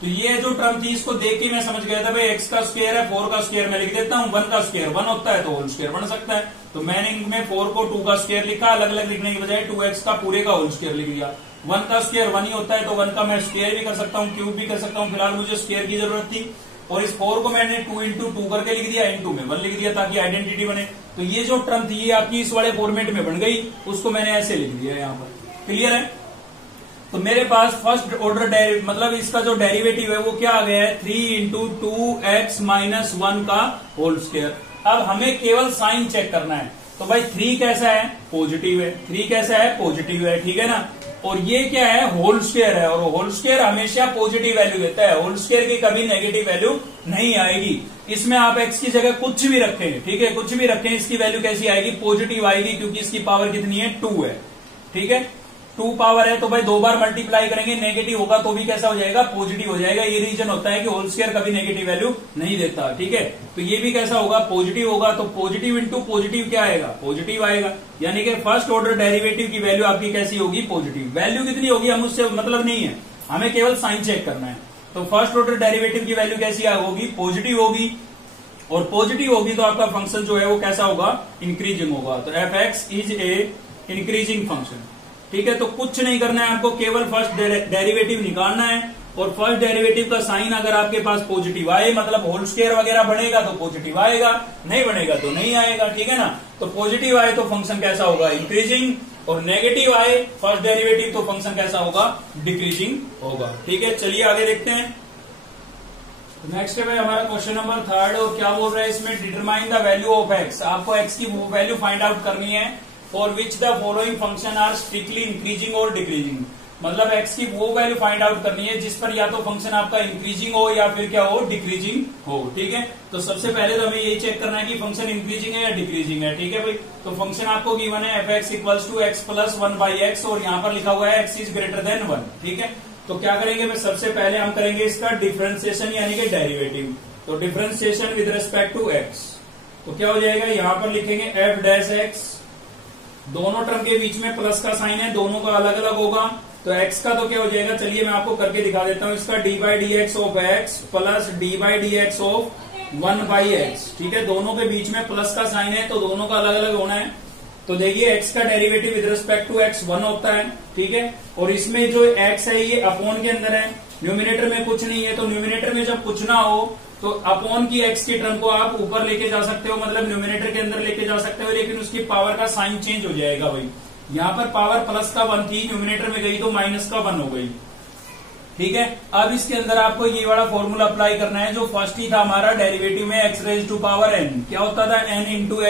तो ये जो टर्म थी इसको देख के मैं समझ गया था भाई x का स्क्वायर है, 4 का स्क्वायर मैं लिख देता हूं, 1 का स्क्वायर 1 होता है तो होल स्क्वायर बन सकता है। तो मैंने इनमें 4 को 2 का स्क्वायर लिखा, अलग अलग लिखने की बजाय 2x का पूरे का होल स्क्वायर लिख दिया। 1 का स्क्वायर 1 ही होता है, तो 1 का मैं स्क्वायर भी कर सकता हूँ, क्यूब भी कर सकता हूँ। फिलहाल मुझे स्क्वायर की जरूरत थी, और इस 4 को मैंने 2 इंटू 2 करके लिख दिया, इंटू में 1 लिख दिया ताकि आइडेंटिटी बने। तो ये जो टर्म थी ये आपकी इस वाले फॉर्मेट में बन गई, उसको मैंने ऐसे लिख दिया यहाँ पर। क्लियर है। तो मेरे पास फर्स्ट ऑर्डर मतलब इसका जो डेरिवेटिव है वो क्या आ गया है 3 इंटू 2x माइनस 1 का होल स्क्वायर। अब हमें केवल साइन चेक करना है। तो भाई 3 कैसा है पॉजिटिव है, 3 कैसा है पॉजिटिव है, ठीक है ना। और ये क्या है होल स्क्वायर है, और होल स्क्वायर हमेशा पॉजिटिव वैल्यू देता है, होल स्क्वायर की कभी नेगेटिव वैल्यू नहीं आएगी। इसमें आप x की जगह कुछ भी रखें, ठीक है, कुछ भी रखें, इसकी वैल्यू कैसी आएगी पॉजिटिव आएगी, क्योंकि इसकी पावर कितनी है 2 है, ठीक है। 2 पावर है तो भाई 2 बार मल्टीप्लाई करेंगे, नेगेटिव होगा तो भी कैसा हो जाएगा पॉजिटिव हो जाएगा। ये रीजन होता है कि होल स्क्वायर कभी नेगेटिव वैल्यू नहीं देता, ठीक है। तो ये भी कैसा होगा पॉजिटिव होगा, तो पॉजिटिव इंटू पॉजिटिव क्या आएगा पॉजिटिव आएगा। यानी कि फर्स्ट ऑर्डर डेरिवेटिव की वैल्यू आपकी कैसी होगी पॉजिटिव। वैल्यू कितनी होगी हम उससे मतलब नहीं है, हमें केवल साइन चेक करना है। तो फर्स्ट ऑर्डर डेरिवेटिव की वैल्यू कैसी होगी पॉजिटिव होगी, और पॉजिटिव होगी तो आपका फंक्शन जो है वो कैसा होगा इंक्रीजिंग होगा। तो f(x) is a increasing function, ठीक है। तो कुछ नहीं करना है आपको, केवल फर्स्ट डेरिवेटिव निकालना है, और फर्स्ट डेरिवेटिव का साइन अगर आपके पास पॉजिटिव आए मतलब होल स्क्वायर वगैरह बनेगा तो पॉजिटिव आएगा, नहीं बनेगा तो नहीं आएगा, ठीक है ना। तो पॉजिटिव आए तो फंक्शन कैसा होगा इंक्रीजिंग, और नेगेटिव आए फर्स्ट डेरिवेटिव तो फंक्शन कैसा होगा डिक्रीजिंग होगा, ठीक है। चलिए आगे देखते हैं। नेक्स्ट है हमारा क्वेश्चन नंबर 3, और क्या बोल रहा है इसमें determine the value of x। आपको x की वैल्यू फाइंड आउट करनी है for which the following function are strictly increasing और डिक्रीजिंग। मतलब x की वो वैल्यू फाइंड आउट करनी है जिस पर या तो फंक्शन आपका इंक्रीजिंग हो या फिर क्या हो, डिक्रीजिंग हो। ठीक है, तो सबसे पहले तो हमें यही चेक करना है कि फंक्शन इंक्रीजिंग है या डिक्रीजिंग है। ठीक है भाई, तो फंक्शन आपको गिवन है f(x = x + 1/x) और यहाँ पर लिखा हुआ है x > 1। ठीक है, तो क्या करेंगे भाई, सबसे पहले हम करेंगे इसका डिफरेंशिएशन यानी कि डेरिवेटिव। तो differentiation with respect to x, तो क्या हो जाएगा, यहाँ पर लिखेंगे f'(x), दोनों टर्म के बीच में प्लस का साइन है, दोनों का अलग अलग होगा। तो x का तो क्या हो जाएगा, चलिए मैं आपको करके दिखा देता हूं, इसका d/dx of x plus d/dx of 1/x। ठीक है, दोनों के बीच में प्लस का साइन है तो दोनों का अलग अलग होना है। तो देखिए x का derivative with respect to x 1 होता है। ठीक है, और इसमें जो x है ये अपॉन के अंदर है, न्यूमिनेटर में कुछ नहीं है। तो न्यूमिनेटर में जब कुछ ना हो तो अपॉन की x की टर्म को आप ऊपर लेके जा सकते हो, मतलब न्यूमिनेटर के अंदर लेके जा सकते हो, लेकिन उसकी पावर का साइन चेंज हो जाएगा भाई। यहाँ पर पावर प्लस का 1 थी, न्यूमिनेटर में गई तो माइनस का 1 हो गई। ठीक है, अब इसके अंदर आपको ये वाला फॉर्मूला अप्लाई करना है जो फर्स्ट ही था हमारा डेरिवेटिव में, x⁻n क्या होता था, n ×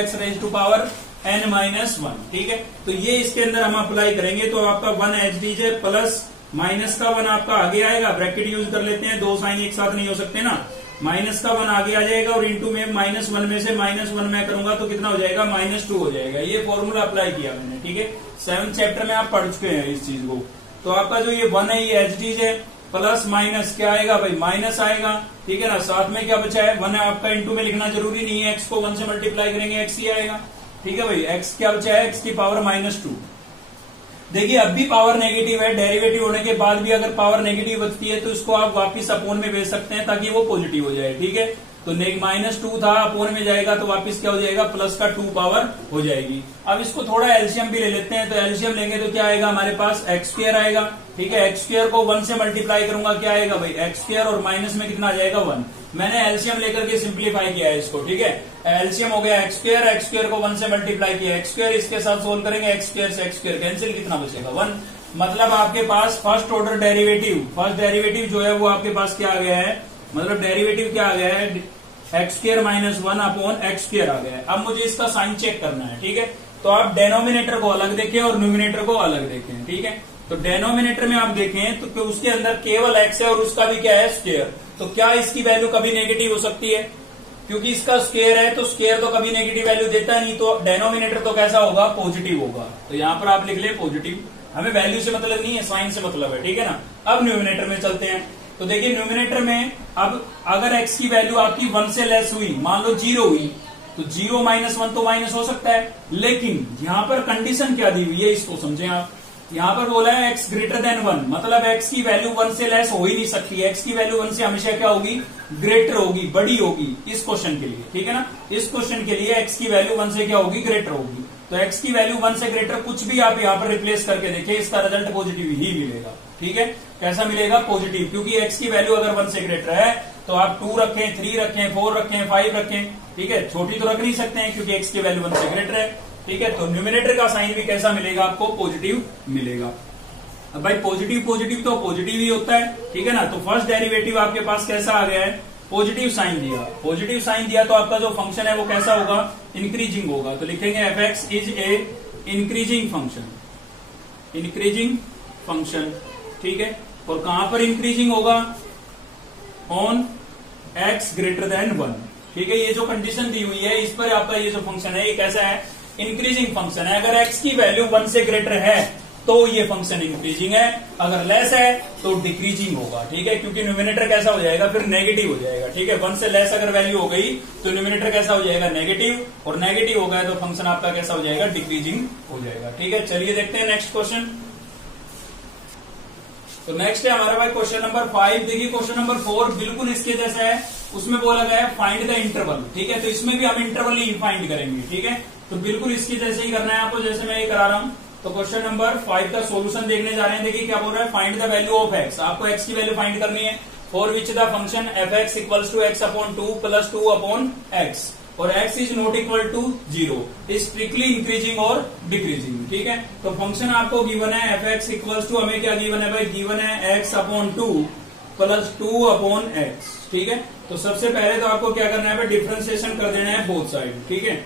x⁻n−1। ठीक है, तो ये इसके अंदर हम अप्लाई करेंगे तो आपका 1 एच लीजिए प्लस माइनस का 1 आपका आगे आएगा, ब्रैकेट यूज कर लेते हैं, दो साइन एक साथ नहीं हो सकते ना, माइनस का 1 आगे आ जाएगा और इंटू में -1 में से -1 मैं करूंगा तो कितना हो जाएगा, -2 हो जाएगा। ये फॉर्मूला अप्लाई किया मैंने। ठीक है, 7th चैप्टर में आप पढ़ चुके हैं इस चीज को। तो आपका जो ये 1 है ये एच डी है, प्लस माइनस क्या आएगा भाई, माइनस आएगा। ठीक है ना, साथ में क्या बचा है, 1 है आपका, इंटू में लिखना जरूरी नहीं है, x को 1 से मल्टीप्लाई करेंगे x ही आएगा। ठीक है भाई, x क्या बचा है, x की पावर -2। देखिए अब भी पावर नेगेटिव है, डेरिवेटिव होने के बाद भी अगर पावर नेगेटिव बचती है तो इसको आप वापस अपोन में भेज सकते हैं ताकि वो पॉजिटिव हो जाए। ठीक है, तो -2 था, अपोन में जाएगा तो वापस क्या हो जाएगा, प्लस का 2 पावर हो जाएगी। अब इसको थोड़ा एलसीएम भी ले लेते हैं, तो एलसीएम लेंगे तो क्या आएगा हमारे पास, x² आएगा। ठीक है, x² को 1 से मल्टीप्लाई करूंगा, क्या आएगा भाई, x² और माइनस में कितना आ जाएगा, 1। मैंने एलसीएम लेकर के सिंप्लीफाई किया है इसको। ठीक है, एलसीएम हो गया x² को 1 से मल्टीप्लाई किया, x², इसके साथ सोल्व करेंगे, x² से x² कैंसिल, कितना बचेगा, 1। मतलब आपके पास फर्स्ट ऑर्डर डेरिवेटिव जो है वो आपके पास क्या आ गया है, मतलब डेरिवेटिव क्या आ गया है, x² - 1 अपॉन x² आ गया है। अब मुझे इसका साइन चेक करना है। ठीक है, तो आप डेनोमिनेटर को अलग देखें और न्यूमिनेटर को अलग देखें। ठीक है, तो डेनोमिनेटर में आप देखें तो उसके अंदर केवल x है और उसका भी क्या है, स्क्वायर। तो क्या इसकी वैल्यू कभी नेगेटिव हो सकती है, क्योंकि इसका स्क्वायर है तो स्क्वायर तो कभी नेगेटिव वैल्यू देता नहीं, तो डेनोमिनेटर तो कैसा होगा, पॉजिटिव होगा। तो यहाँ पर आप लिख ले पॉजिटिव, हमें वैल्यू से मतलब नहीं है, साइन से मतलब है। ठीक है ना, अब न्यूमिनेटर में चलते हैं। तो देखिए न्यूमिनेटर में अब अगर x की वैल्यू आपकी 1 से लेस हुई, मान लो 0 हुई, तो 0 - 1 तो माइनस हो सकता है, लेकिन यहाँ पर कंडीशन क्या दी हुई है इसको समझें आप। यहाँ पर बोला है x > 1, मतलब x की वैल्यू 1 से लेस हो ही नहीं सकती है, x की वैल्यू 1 से हमेशा क्या होगी, ग्रेटर होगी, बड़ी होगी, इस क्वेश्चन के लिए। ठीक है ना, इस क्वेश्चन के लिए x की वैल्यू 1 से क्या होगी, ग्रेटर होगी। तो x की वैल्यू 1 से ग्रेटर कुछ भी आप यहाँ पर रिप्लेस करके देखिए, इसका रिजल्ट पॉजिटिव ही मिलेगा। ठीक है, कैसा मिलेगा, पॉजिटिव, क्योंकि x की वैल्यू अगर 1 से ग्रेटर है तो आप 2 रखें, 3 रखें, 4 रखें, 5 रखें। ठीक है, छोटी तो रख नहीं सकते हैं क्योंकि x की वैल्यू 1 से ग्रेटर है। ठीक है, तो न्यूमिनेटर का साइन भी कैसा मिलेगा आपको, पॉजिटिव मिलेगा। अब भाई पॉजिटिव तो पॉजिटिव ही होता है। ठीक है ना, तो फर्स्ट डेरिवेटिव आपके पास कैसा आ गया है, पॉजिटिव साइन दिया। पॉजिटिव साइन दिया तो आपका जो फंक्शन है वो कैसा होगा, इंक्रीजिंग होगा। तो लिखेंगे f(x) = a इंक्रीजिंग फंक्शन। ठीक है, और कहां पर इंक्रीजिंग होगा, ऑन x > 1। ठीक है, ये जो कंडीशन दी हुई है इस पर आपका ये जो फंक्शन है ये कैसा है, इंक्रीजिंग फंक्शन है। अगर x की वैल्यू 1 से ग्रेटर है तो ये फंक्शन इंक्रीजिंग है, अगर लेस है तो डिक्रीजिंग होगा। ठीक है, क्योंकि न्यूमिनेटर कैसा हो जाएगा, फिर नेगेटिव हो जाएगा। ठीक है, 1 से लेस अगर वैल्यू हो गई तो न्यूमिनेटर कैसा हो जाएगा, नेगेटिव, और नेगेटिव हो गया तो फंक्शन आपका कैसा हो जाएगा, डिक्रीजिंग हो जाएगा। ठीक है, चलिए देखते हैं नेक्स्ट क्वेश्चन। तो नेक्स्ट है हमारा भाई क्वेश्चन नंबर 5। देखिए क्वेश्चन नंबर 4 बिल्कुल इसके जैसा है, उसमें बोला गया है फाइंड द इंटरवल। ठीक है, तो इसमें भी हम इंटरवल ही फाइंड करेंगे। ठीक है, तो बिल्कुल इसके जैसे ही करना है आपको, जैसे मैं ये करा रहा हूं। तो क्वेश्चन नंबर 5 का सॉल्यूशन देखने जा रहे हैं। देखिए क्या बोल रहा है, find the value of x। आपको x की वैल्यू फाइंड करनी है, for which the function f(x) = x/2 + 2/x और x is not equal to 0 is strictly increasing और डिक्रीजिंग। ठीक है, तो फंक्शन आपको गिवन है f(x) = हमें क्या गिवन है भाई, गिवन है x/2 + 2/x। ठीक है, तो सबसे पहले तो आपको क्या करना है भाई, डिफरेंशिएशन कर देना है बोथ साइड। ठीक है,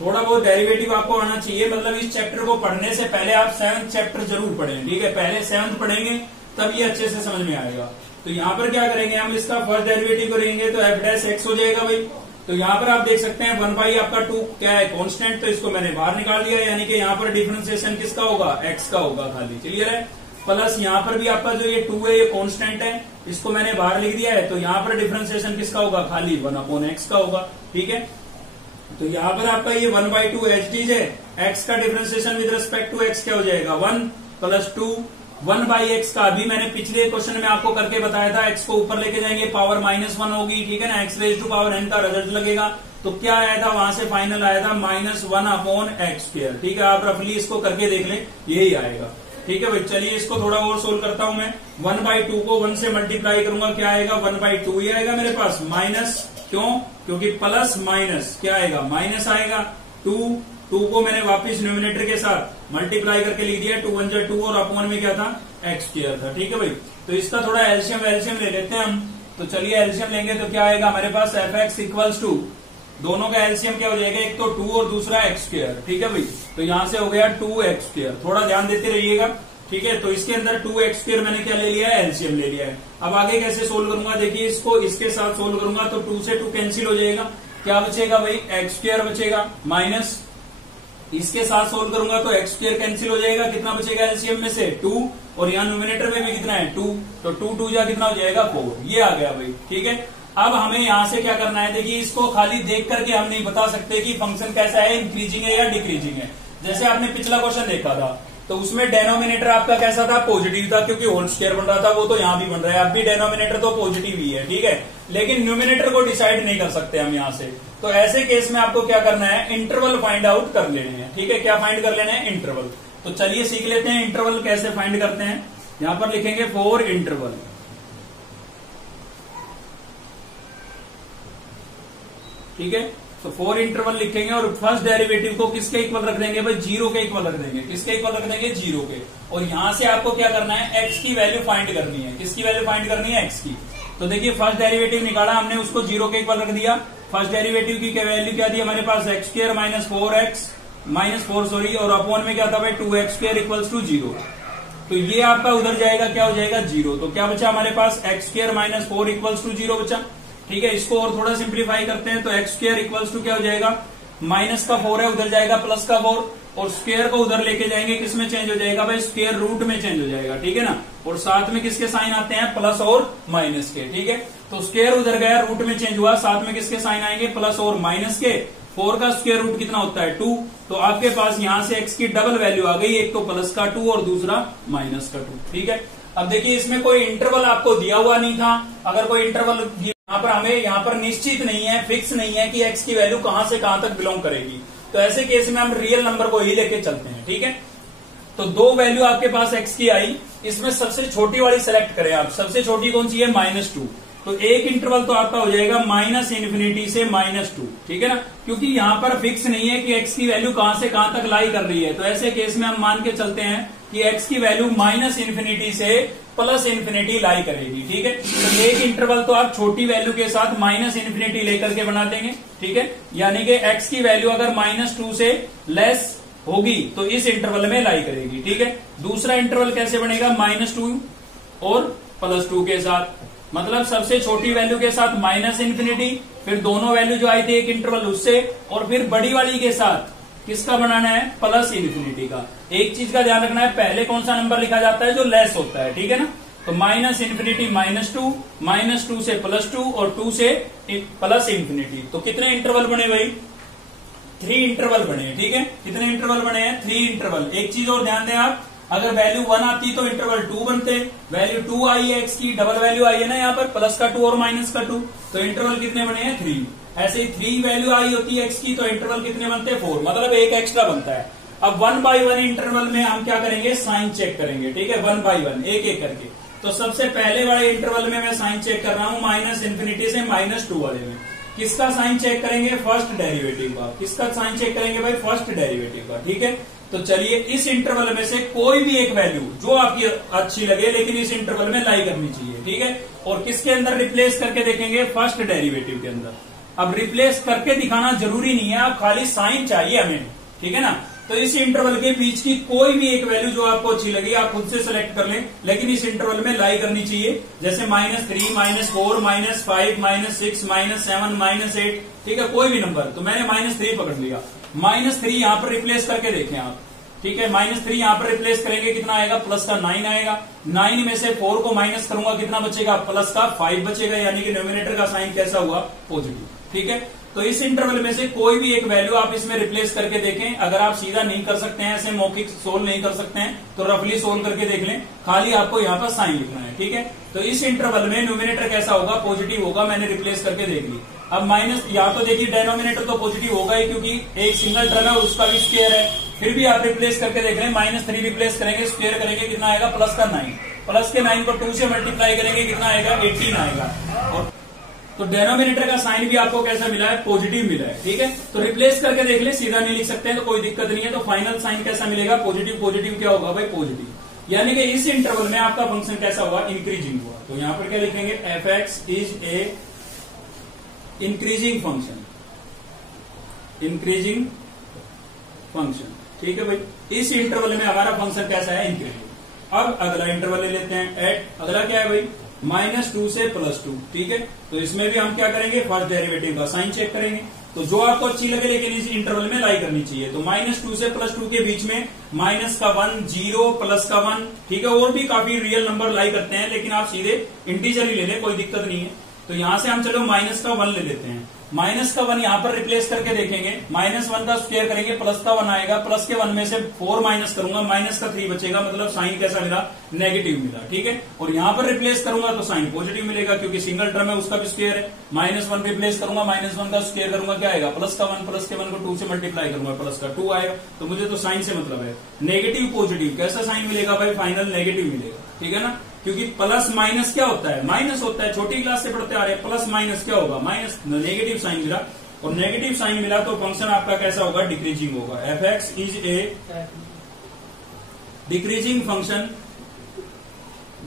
थोड़ा बहुत डेरिवेटिव आपको आना चाहिए, मतलब इस चैप्टर को पढ़ने से पहले आप 7th चैप्टर जरूर पढ़ें, ठीक है। पहले 7th पढ़ेंगे तब ये अच्छे से समझ में आएगा। तो यहाँ पर क्या करेंगे हम, इसका फर्स्ट डेरिवेटिव करेंगे तो एफ डैश एक्स हो जाएगा भाई। तो यहाँ पर आप देख सकते हैं 1 आपका 2 क्या है, कांस्टेंट, तो इसको मैंने बाहर निकाल दिया, यानी कि यहाँ पर डिफरेंशिएशन किसका होगा, एक्स का होगा खाली, क्लियर है। प्लस यहाँ पर भी आपका जो ये 2 है ये कांस्टेंट है, इसको मैंने बाहर लिख दिया है, तो यहाँ पर डिफरेंशिएशन किसका होगा, खाली 1/x का होगा, ठीक है। तो यहाँ पर आपका ये 1/2 एच डीज है, एक्स का differentiation with respect to X क्या हो जाएगा, 1 + 2 1/x का अभी मैंने पिछले क्वेश्चन में आपको करके बताया था, x को ऊपर लेके जाएंगे पावर -1 होगी, ठीक है ना, x⁴n का रिजल्ट लगेगा। तो क्या आया था वहां से, फाइनल आया था -1/x², ठीक है। आप रफली इसको करके देख लें, यही आएगा, ठीक है भाई। चलिए इसको थोड़ा और सोल्व करता हूं मैं। 1/2 को 1 से मल्टीप्लाई करूंगा, क्या आएगा, 1/2 ही आएगा मेरे पास, माइनस, क्यों, क्योंकि प्लस माइनस क्या आएगा, माइनस आएगा। 2 को मैंने वापस न्यूमिनेटर के साथ मल्टीप्लाई करके लिख दिया, 2 × 2 और अपॉन में क्या था, x² था, ठीक है भाई। तो इसका थोड़ा एलसीएम ले लेते हैं हम। तो चलिए एलसीएम लेंगे तो क्या आएगा हमारे पास, fx = दोनों का एलसीएम क्या हो जाएगा, एक तो 2 और दूसरा x², ठीक है भाई। तो यहां से हो गया 2x², थोड़ा ध्यान देते रहिएगा, ठीक है। तो इसके अंदर 2x² मैंने क्या ले लिया है, एलसीएम ले लिया है। अब आगे कैसे सोल्व करूंगा, देखिए इसको इसके साथ सोल्व करूंगा तो 2 से 2 कैंसिल हो जाएगा, क्या बचेगा भाई, x² बचेगा, माइनस इसके साथ सोल्व करूंगा तो x² कैंसिल हो जाएगा, कितना बचेगा एलसीएम में से 2, और यहाँ न्यूमिनेटर में भी कितना है 2, तो 2 2 जा कितना हो जाएगा 4, ये आ गया भाई, ठीक है। अब हमें यहां से क्या करना है, देखिए इसको खाली देख करके हम नहीं बता सकते कि फंक्शन कैसा है, इंक्रीजिंग है या डिक्रीजिंग है। जैसे आपने पिछला क्वेश्चन देखा था तो उसमें डेनोमिनेटर आपका कैसा था, पॉजिटिव था, क्योंकि होल स्क्वायर बन रहा था, वो तो यहाँ भी बन रहा है, अब भी डेनोमिनेटर तो पॉजिटिव ही है, ठीक है। लेकिन न्यूमिनेटर को डिसाइड नहीं कर सकते हम यहाँ से। तो ऐसे केस में आपको क्या करना है, इंटरवल फाइंड आउट कर लेने हैं, ठीक है। क्या फाइंड कर लेना है, इंटरवल। तो चलिए सीख लेते हैं इंटरवल कैसे फाइंड करते हैं। यहां पर लिखेंगे फॉर इंटरवल, ठीक है। तो 4 इंटरवल लिखेंगे और फर्स्ट डेरिवेटिव को किसके इक्वल रख देंगे भाई, 0 के इक्वल रख देंगे, किसके इक्वल रख देंगे, 0 के। और यहां से आपको क्या करना है, x की वैल्यू फाइंड करनी है, किसकी वैल्यू फाइंड करनी है, x की। तो देखिए फर्स्ट डेरिवेटिव निकाला हमने, उसको 0 के इक्वल रख दिया। फर्स्ट डेरिवेटिव की वैल्यू क्या दी हमारे पास, x² -4 और अपॉन में क्या था भाई, 2x² = 0। तो ये आपका उधर जाएगा, क्या हो जाएगा 0। तो क्या बचा हमारे पास, x² -4 = 0 बचा, ठीक है। इसको और थोड़ा सिंप्लीफाई करते हैं तो x² क्या हो जाएगा, -4 है, उधर जाएगा +4, और स्क्वायर को उधर लेके जाएंगे, किस में चेंज हो जाएगा भाई, स्क्वायर रूट में चेंज हो जाएगा, ठीक है ना। और साथ में किसके साइन आते हैं, प्लस और माइनस के, ठीक है। तो स्क्वायर उधर गया, रूट में चेंज हुआ, साथ में किसके साइन आएंगे, प्लस और माइनस के। 4 का स्क्वायर रूट कितना होता है, 2। तो आपके पास यहां से x की डबल वैल्यू आ गई, एक तो प्लस का 2 और दूसरा माइनस का 2, ठीक है। अब देखिए इसमें कोई इंटरवल आपको दिया हुआ नहीं था, अगर कोई इंटरवल यहाँ पर हमें यहाँ पर निश्चित नहीं है, फिक्स नहीं है कि x की वैल्यू कहां से कहां तक बिलोंग करेगी, तो ऐसे केस में हम रियल नंबर को ही लेके चलते हैं, ठीक है। तो 2 वैल्यू आपके पास x की आई, इसमें सबसे छोटी वाली सेलेक्ट करें आप, सबसे छोटी कौन सी है, -2। तो एक इंटरवल तो आपका हो जाएगा -∞ से -2, ठीक है ना, क्योंकि यहाँ पर फिक्स नहीं है कि x की वैल्यू कहां से कहां तक लाई कर रही है। तो ऐसे केस में हम मान के चलते हैं कि x की वैल्यू -∞ से +∞ लाई करेगी, ठीक है। तो एक इंटरवल तो आप छोटी वैल्यू के साथ -∞ लेकर के बना देंगे, ठीक है। यानी कि x की वैल्यू अगर -2 से लेस होगी तो इस इंटरवल में लाई करेगी, ठीक है। दूसरा इंटरवल कैसे बनेगा, -2 और +2 के साथ, मतलब सबसे छोटी वैल्यू के साथ -∞, फिर दोनों वैल्यू जो आई थी एक इंटरवल उससे, और फिर बड़ी वाली के साथ किसका बनाना है, +∞ का। एक चीज का ध्यान रखना है, पहले कौन सा नंबर लिखा जाता है, जो लेस होता है, ठीक है ना। तो -∞ -2 से +2 और 2 से +∞। तो कितने इंटरवल बने भाई, 3 इंटरवल बने, ठीक है। कितने इंटरवल बने हैं, 3 इंटरवल। एक चीज और ध्यान दें आप, अगर वैल्यू 1 आती तो इंटरवल 2 बनते, वैल्यू 2 आई है x की, डबल वैल्यू आई है ना यहाँ पर, प्लस का 2 और माइनस का 2, तो इंटरवल कितने बने हैं, 3। ऐसे ही 3 वैल्यू आई होती है x की, तो इंटरवल कितने बनते हैं, 4, मतलब एक एक्स्ट्रा बनता है। अब 1 by 1 इंटरवल में हम क्या करेंगे, साइन चेक करेंगे, ठीक है, 1 by 1 एक एक करके। तो सबसे पहले वाले इंटरवल में मैं साइन चेक कर रहा हूं, -∞ से -2 वाले में। किसका साइन चेक करेंगे, फर्स्ट डेरिवेटिव का। किसका साइन चेक करेंगे भाई, फर्स्ट डेरिवेटिव का, ठीक है। तो चलिए इस इंटरवल में से कोई भी एक वैल्यू जो आपकी अच्छी लगे, लेकिन इस इंटरवल में लाई करनी चाहिए, ठीक है। और किसके अंदर रिप्लेस करके देखेंगे, फर्स्ट डेरिवेटिव के अंदर। अब रिप्लेस करके दिखाना जरूरी नहीं है, आप खाली साइन चाहिए हमें, ठीक है ना। तो इस इंटरवल के बीच की कोई भी एक वैल्यू जो आपको अच्छी लगी आप खुद से सेलेक्ट कर लें, लेकिन इस इंटरवल में लाई करनी चाहिए। जैसे -3, -4, -5, -6, -7, -8, ठीक है, कोई भी नंबर। तो मैंने -3 पकड़ लिया। -3 यहां पर रिप्लेस करके देखें आप, ठीक है। -3 यहां पर रिप्लेस करेंगे, कितना आएगा, प्लस का 9 आएगा। 9 में से 4 को माइनस करूंगा, कितना बचेगा, प्लस का 5 बचेगा, यानी कि न्यूमिनेटर का साइन कैसा हुआ, पॉजिटिव, ठीक है। तो इस इंटरवल में से कोई भी एक वैल्यू आप इसमें रिप्लेस करके देखें। अगर आप सीधा नहीं कर सकते हैं, ऐसे मौखिक सोल्व नहीं कर सकते हैं, तो रफली सोल्व करके देख लें, खाली आपको यहाँ पर साइन लिखना है, ठीक है। तो इस इंटरवल में न्यूमिनेटर कैसा होगा, पॉजिटिव होगा, मैंने रिप्लेस करके देख ली। अब माइनस, या तो देखिए डेनोमिनेटर तो पॉजिटिव होगा ही, क्योंकि एक सिंगल टर्म है उसका भी स्क्वायर है। फिर भी आप रिप्लेस करके देख रहे हैं, -3 रिप्लेस करेंगे, स्क्वायर करेंगे, कितना आएगा, प्लस का 9। प्लस के 9 को 2 से मल्टीप्लाई करेंगे, कितना आएगा, 18 आएगा। और तो डेनोमिनेटर का साइन भी आपको कैसा मिला है, पॉजिटिव मिला है, ठीक है। तो रिप्लेस करके देख ले, सीधा नहीं लिख सकते हैं तो कोई दिक्कत नहीं है। तो फाइनल साइन कैसा मिलेगा, पॉजिटिव। पॉजिटिव क्या होगा भाई, पॉजिटिव। यानी कि इस इंटरवल में आपका फंक्शन कैसा हुआ, इंक्रीजिंग हुआ। तो यहां पर क्या लिखेंगे, f(x) is a increasing function, increasing function, ठीक है भाई। इस इंटरवल में हमारा फंक्शन कैसा है, इंक्रीजिंग। अब अगला इंटरवल ले लेते हैं, एट, अगला क्या है भाई, -2 से +2, ठीक है। तो इसमें भी हम क्या करेंगे, फर्स्ट डेरिवेटिव का साइन चेक करेंगे। तो जो आपको अच्छी लगे, लेकिन इस इंटरवल में लाई करनी चाहिए। तो -2 से +2 के बीच में -1, 0, +1, ठीक है। और भी काफी रियल नंबर लाई करते हैं, लेकिन आप सीधे इंटीजर ही ले लें, कोई दिक्कत नहीं है। तो यहां से हम चलो -1 ले लेते हैं। -1 यहां पर रिप्लेस करके देखेंगे, -1 का स्क्वायर करेंगे, प्लस का 1 आएगा। प्लस के 1 में से 4 माइनस करूंगा, माइनस का 3 बचेगा, मतलब साइन कैसा मिला, नेगेटिव मिला, ठीक है। और यहां पर रिप्लेस करूंगा तो साइन पॉजिटिव मिलेगा, क्योंकि सिंगल टर्म है, उसका भी स्क्वायर है। -1 रिप्लेस करूंगा, -1 का स्क्वायर करूंगा, क्या आएगा, प्लस का 1, प्लस के 1 को 2 से मल्टीप्लाई करूंगा, प्लस का 2 आएगा। तो मुझे तो साइन से मतलब है। नेगेटिव पॉजिटिव कैसा साइन मिलेगा भाई, फाइनल नेगेटिव मिलेगा, ठीक है ना। क्योंकि प्लस माइनस क्या होता है, माइनस होता है, छोटी क्लास से पढ़ते आ रहे हैं। प्लस माइनस क्या होगा, माइनस, नेगेटिव साइन मिला। और नेगेटिव साइन मिला तो फंक्शन आपका कैसा होगा, डिक्रीजिंग होगा। f(x) is a decreasing function,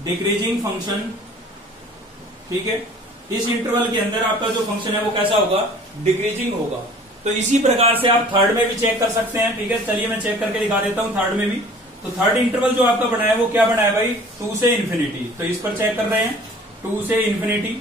decreasing function, ठीक है। इस इंटरवल के अंदर आपका जो फंक्शन है वो कैसा होगा, डिक्रीजिंग होगा। तो इसी प्रकार से आप थर्ड में भी चेक कर सकते हैं, ठीक है। चलिए मैं चेक करके दिखा देता हूं थर्ड में भी। तो थर्ड इंटरवल जो आपका बना है वो क्या बना है भाई, 2 से इन्फिनिटी। तो इस पर चेक कर रहे हैं, 2 से इन्फिनिटी।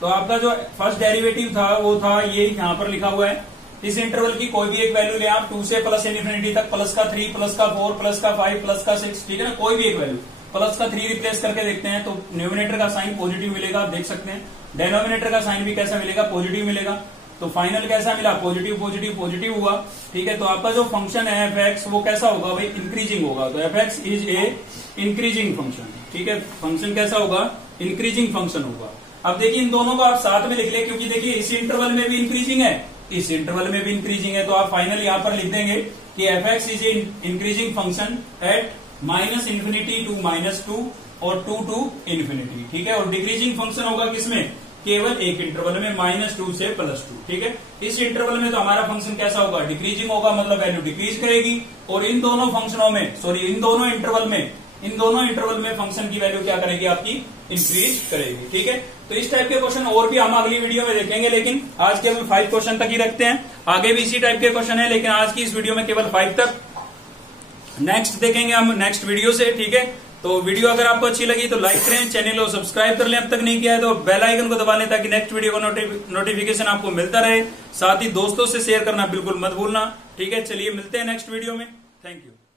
तो आपका जो फर्स्ट डेरिवेटिव था वो था ये, यहां पर लिखा हुआ है। इस इंटरवल की कोई भी एक वैल्यू ले आप, 2 से प्लस इन्फिनिटी तक, प्लस का 3, प्लस का 4, प्लस का 5, प्लस का 6, ठीक है ना। कोई भी एक वैल्यू, प्लस का 3 रिप्लेस करके देखते हैं तो न्यूमिनेटर का साइन पॉजिटिव मिलेगा, आप देख सकते हैं। डेनोमिनेटर का साइन भी कैसा मिलेगा, पॉजिटिव मिलेगा। तो फाइनल कैसा मिला, पॉजिटिव पॉजिटिव पॉजिटिव हुआ, ठीक है। तो आपका जो फंक्शन है f(x) वो कैसा होगा भाई, इंक्रीजिंग होगा। तो f(x) is a increasing function, ठीक है। फंक्शन कैसा होगा, इंक्रीजिंग फंक्शन होगा। अब देखिए इन दोनों को आप साथ में लिख ले, क्योंकि देखिए इस इंटरवल में भी इंक्रीजिंग है, इस इंटरवल में भी इंक्रीजिंग है। तो आप फाइनल यहां पर लिख देंगे कि f(x) is a increasing function at -∞ to -2 और 2 to ∞, ठीक है। और डिक्रीजिंग फंक्शन होगा किसमें, केवल एक इंटरवल में, -2 से +2, ठीक है। इस इंटरवल में तो हमारा फंक्शन कैसा होगा, डिक्रीजिंग होगा, मतलब वैल्यू डिक्रीज करेगी। और इन दोनों फंक्शनों में, सॉरी इन दोनों इंटरवल में फंक्शन की वैल्यू क्या करेगी, आपकी इंक्रीज करेगी, ठीक है। तो इस टाइप के क्वेश्चन और भी हम अगली वीडियो में देखेंगे, लेकिन आज केवल 5 क्वेश्चन तक ही रखते हैं। आगे भी इसी टाइप के क्वेश्चन है, लेकिन आज की इस वीडियो में केवल 5 तक। नेक्स्ट देखेंगे हम नेक्स्ट वीडियो से, ठीक है। तो वीडियो अगर आपको अच्छी लगी तो लाइक करें, चैनल को सब्सक्राइब कर लें अब तक नहीं किया है तो, बेल आइकन को दबा लें ताकि नेक्स्ट वीडियो का नोटिफिकेशन आपको मिलता रहे। साथ ही दोस्तों से शेयर करना बिल्कुल मत भूलना, ठीक है। चलिए मिलते हैं नेक्स्ट वीडियो में, थैंक यू।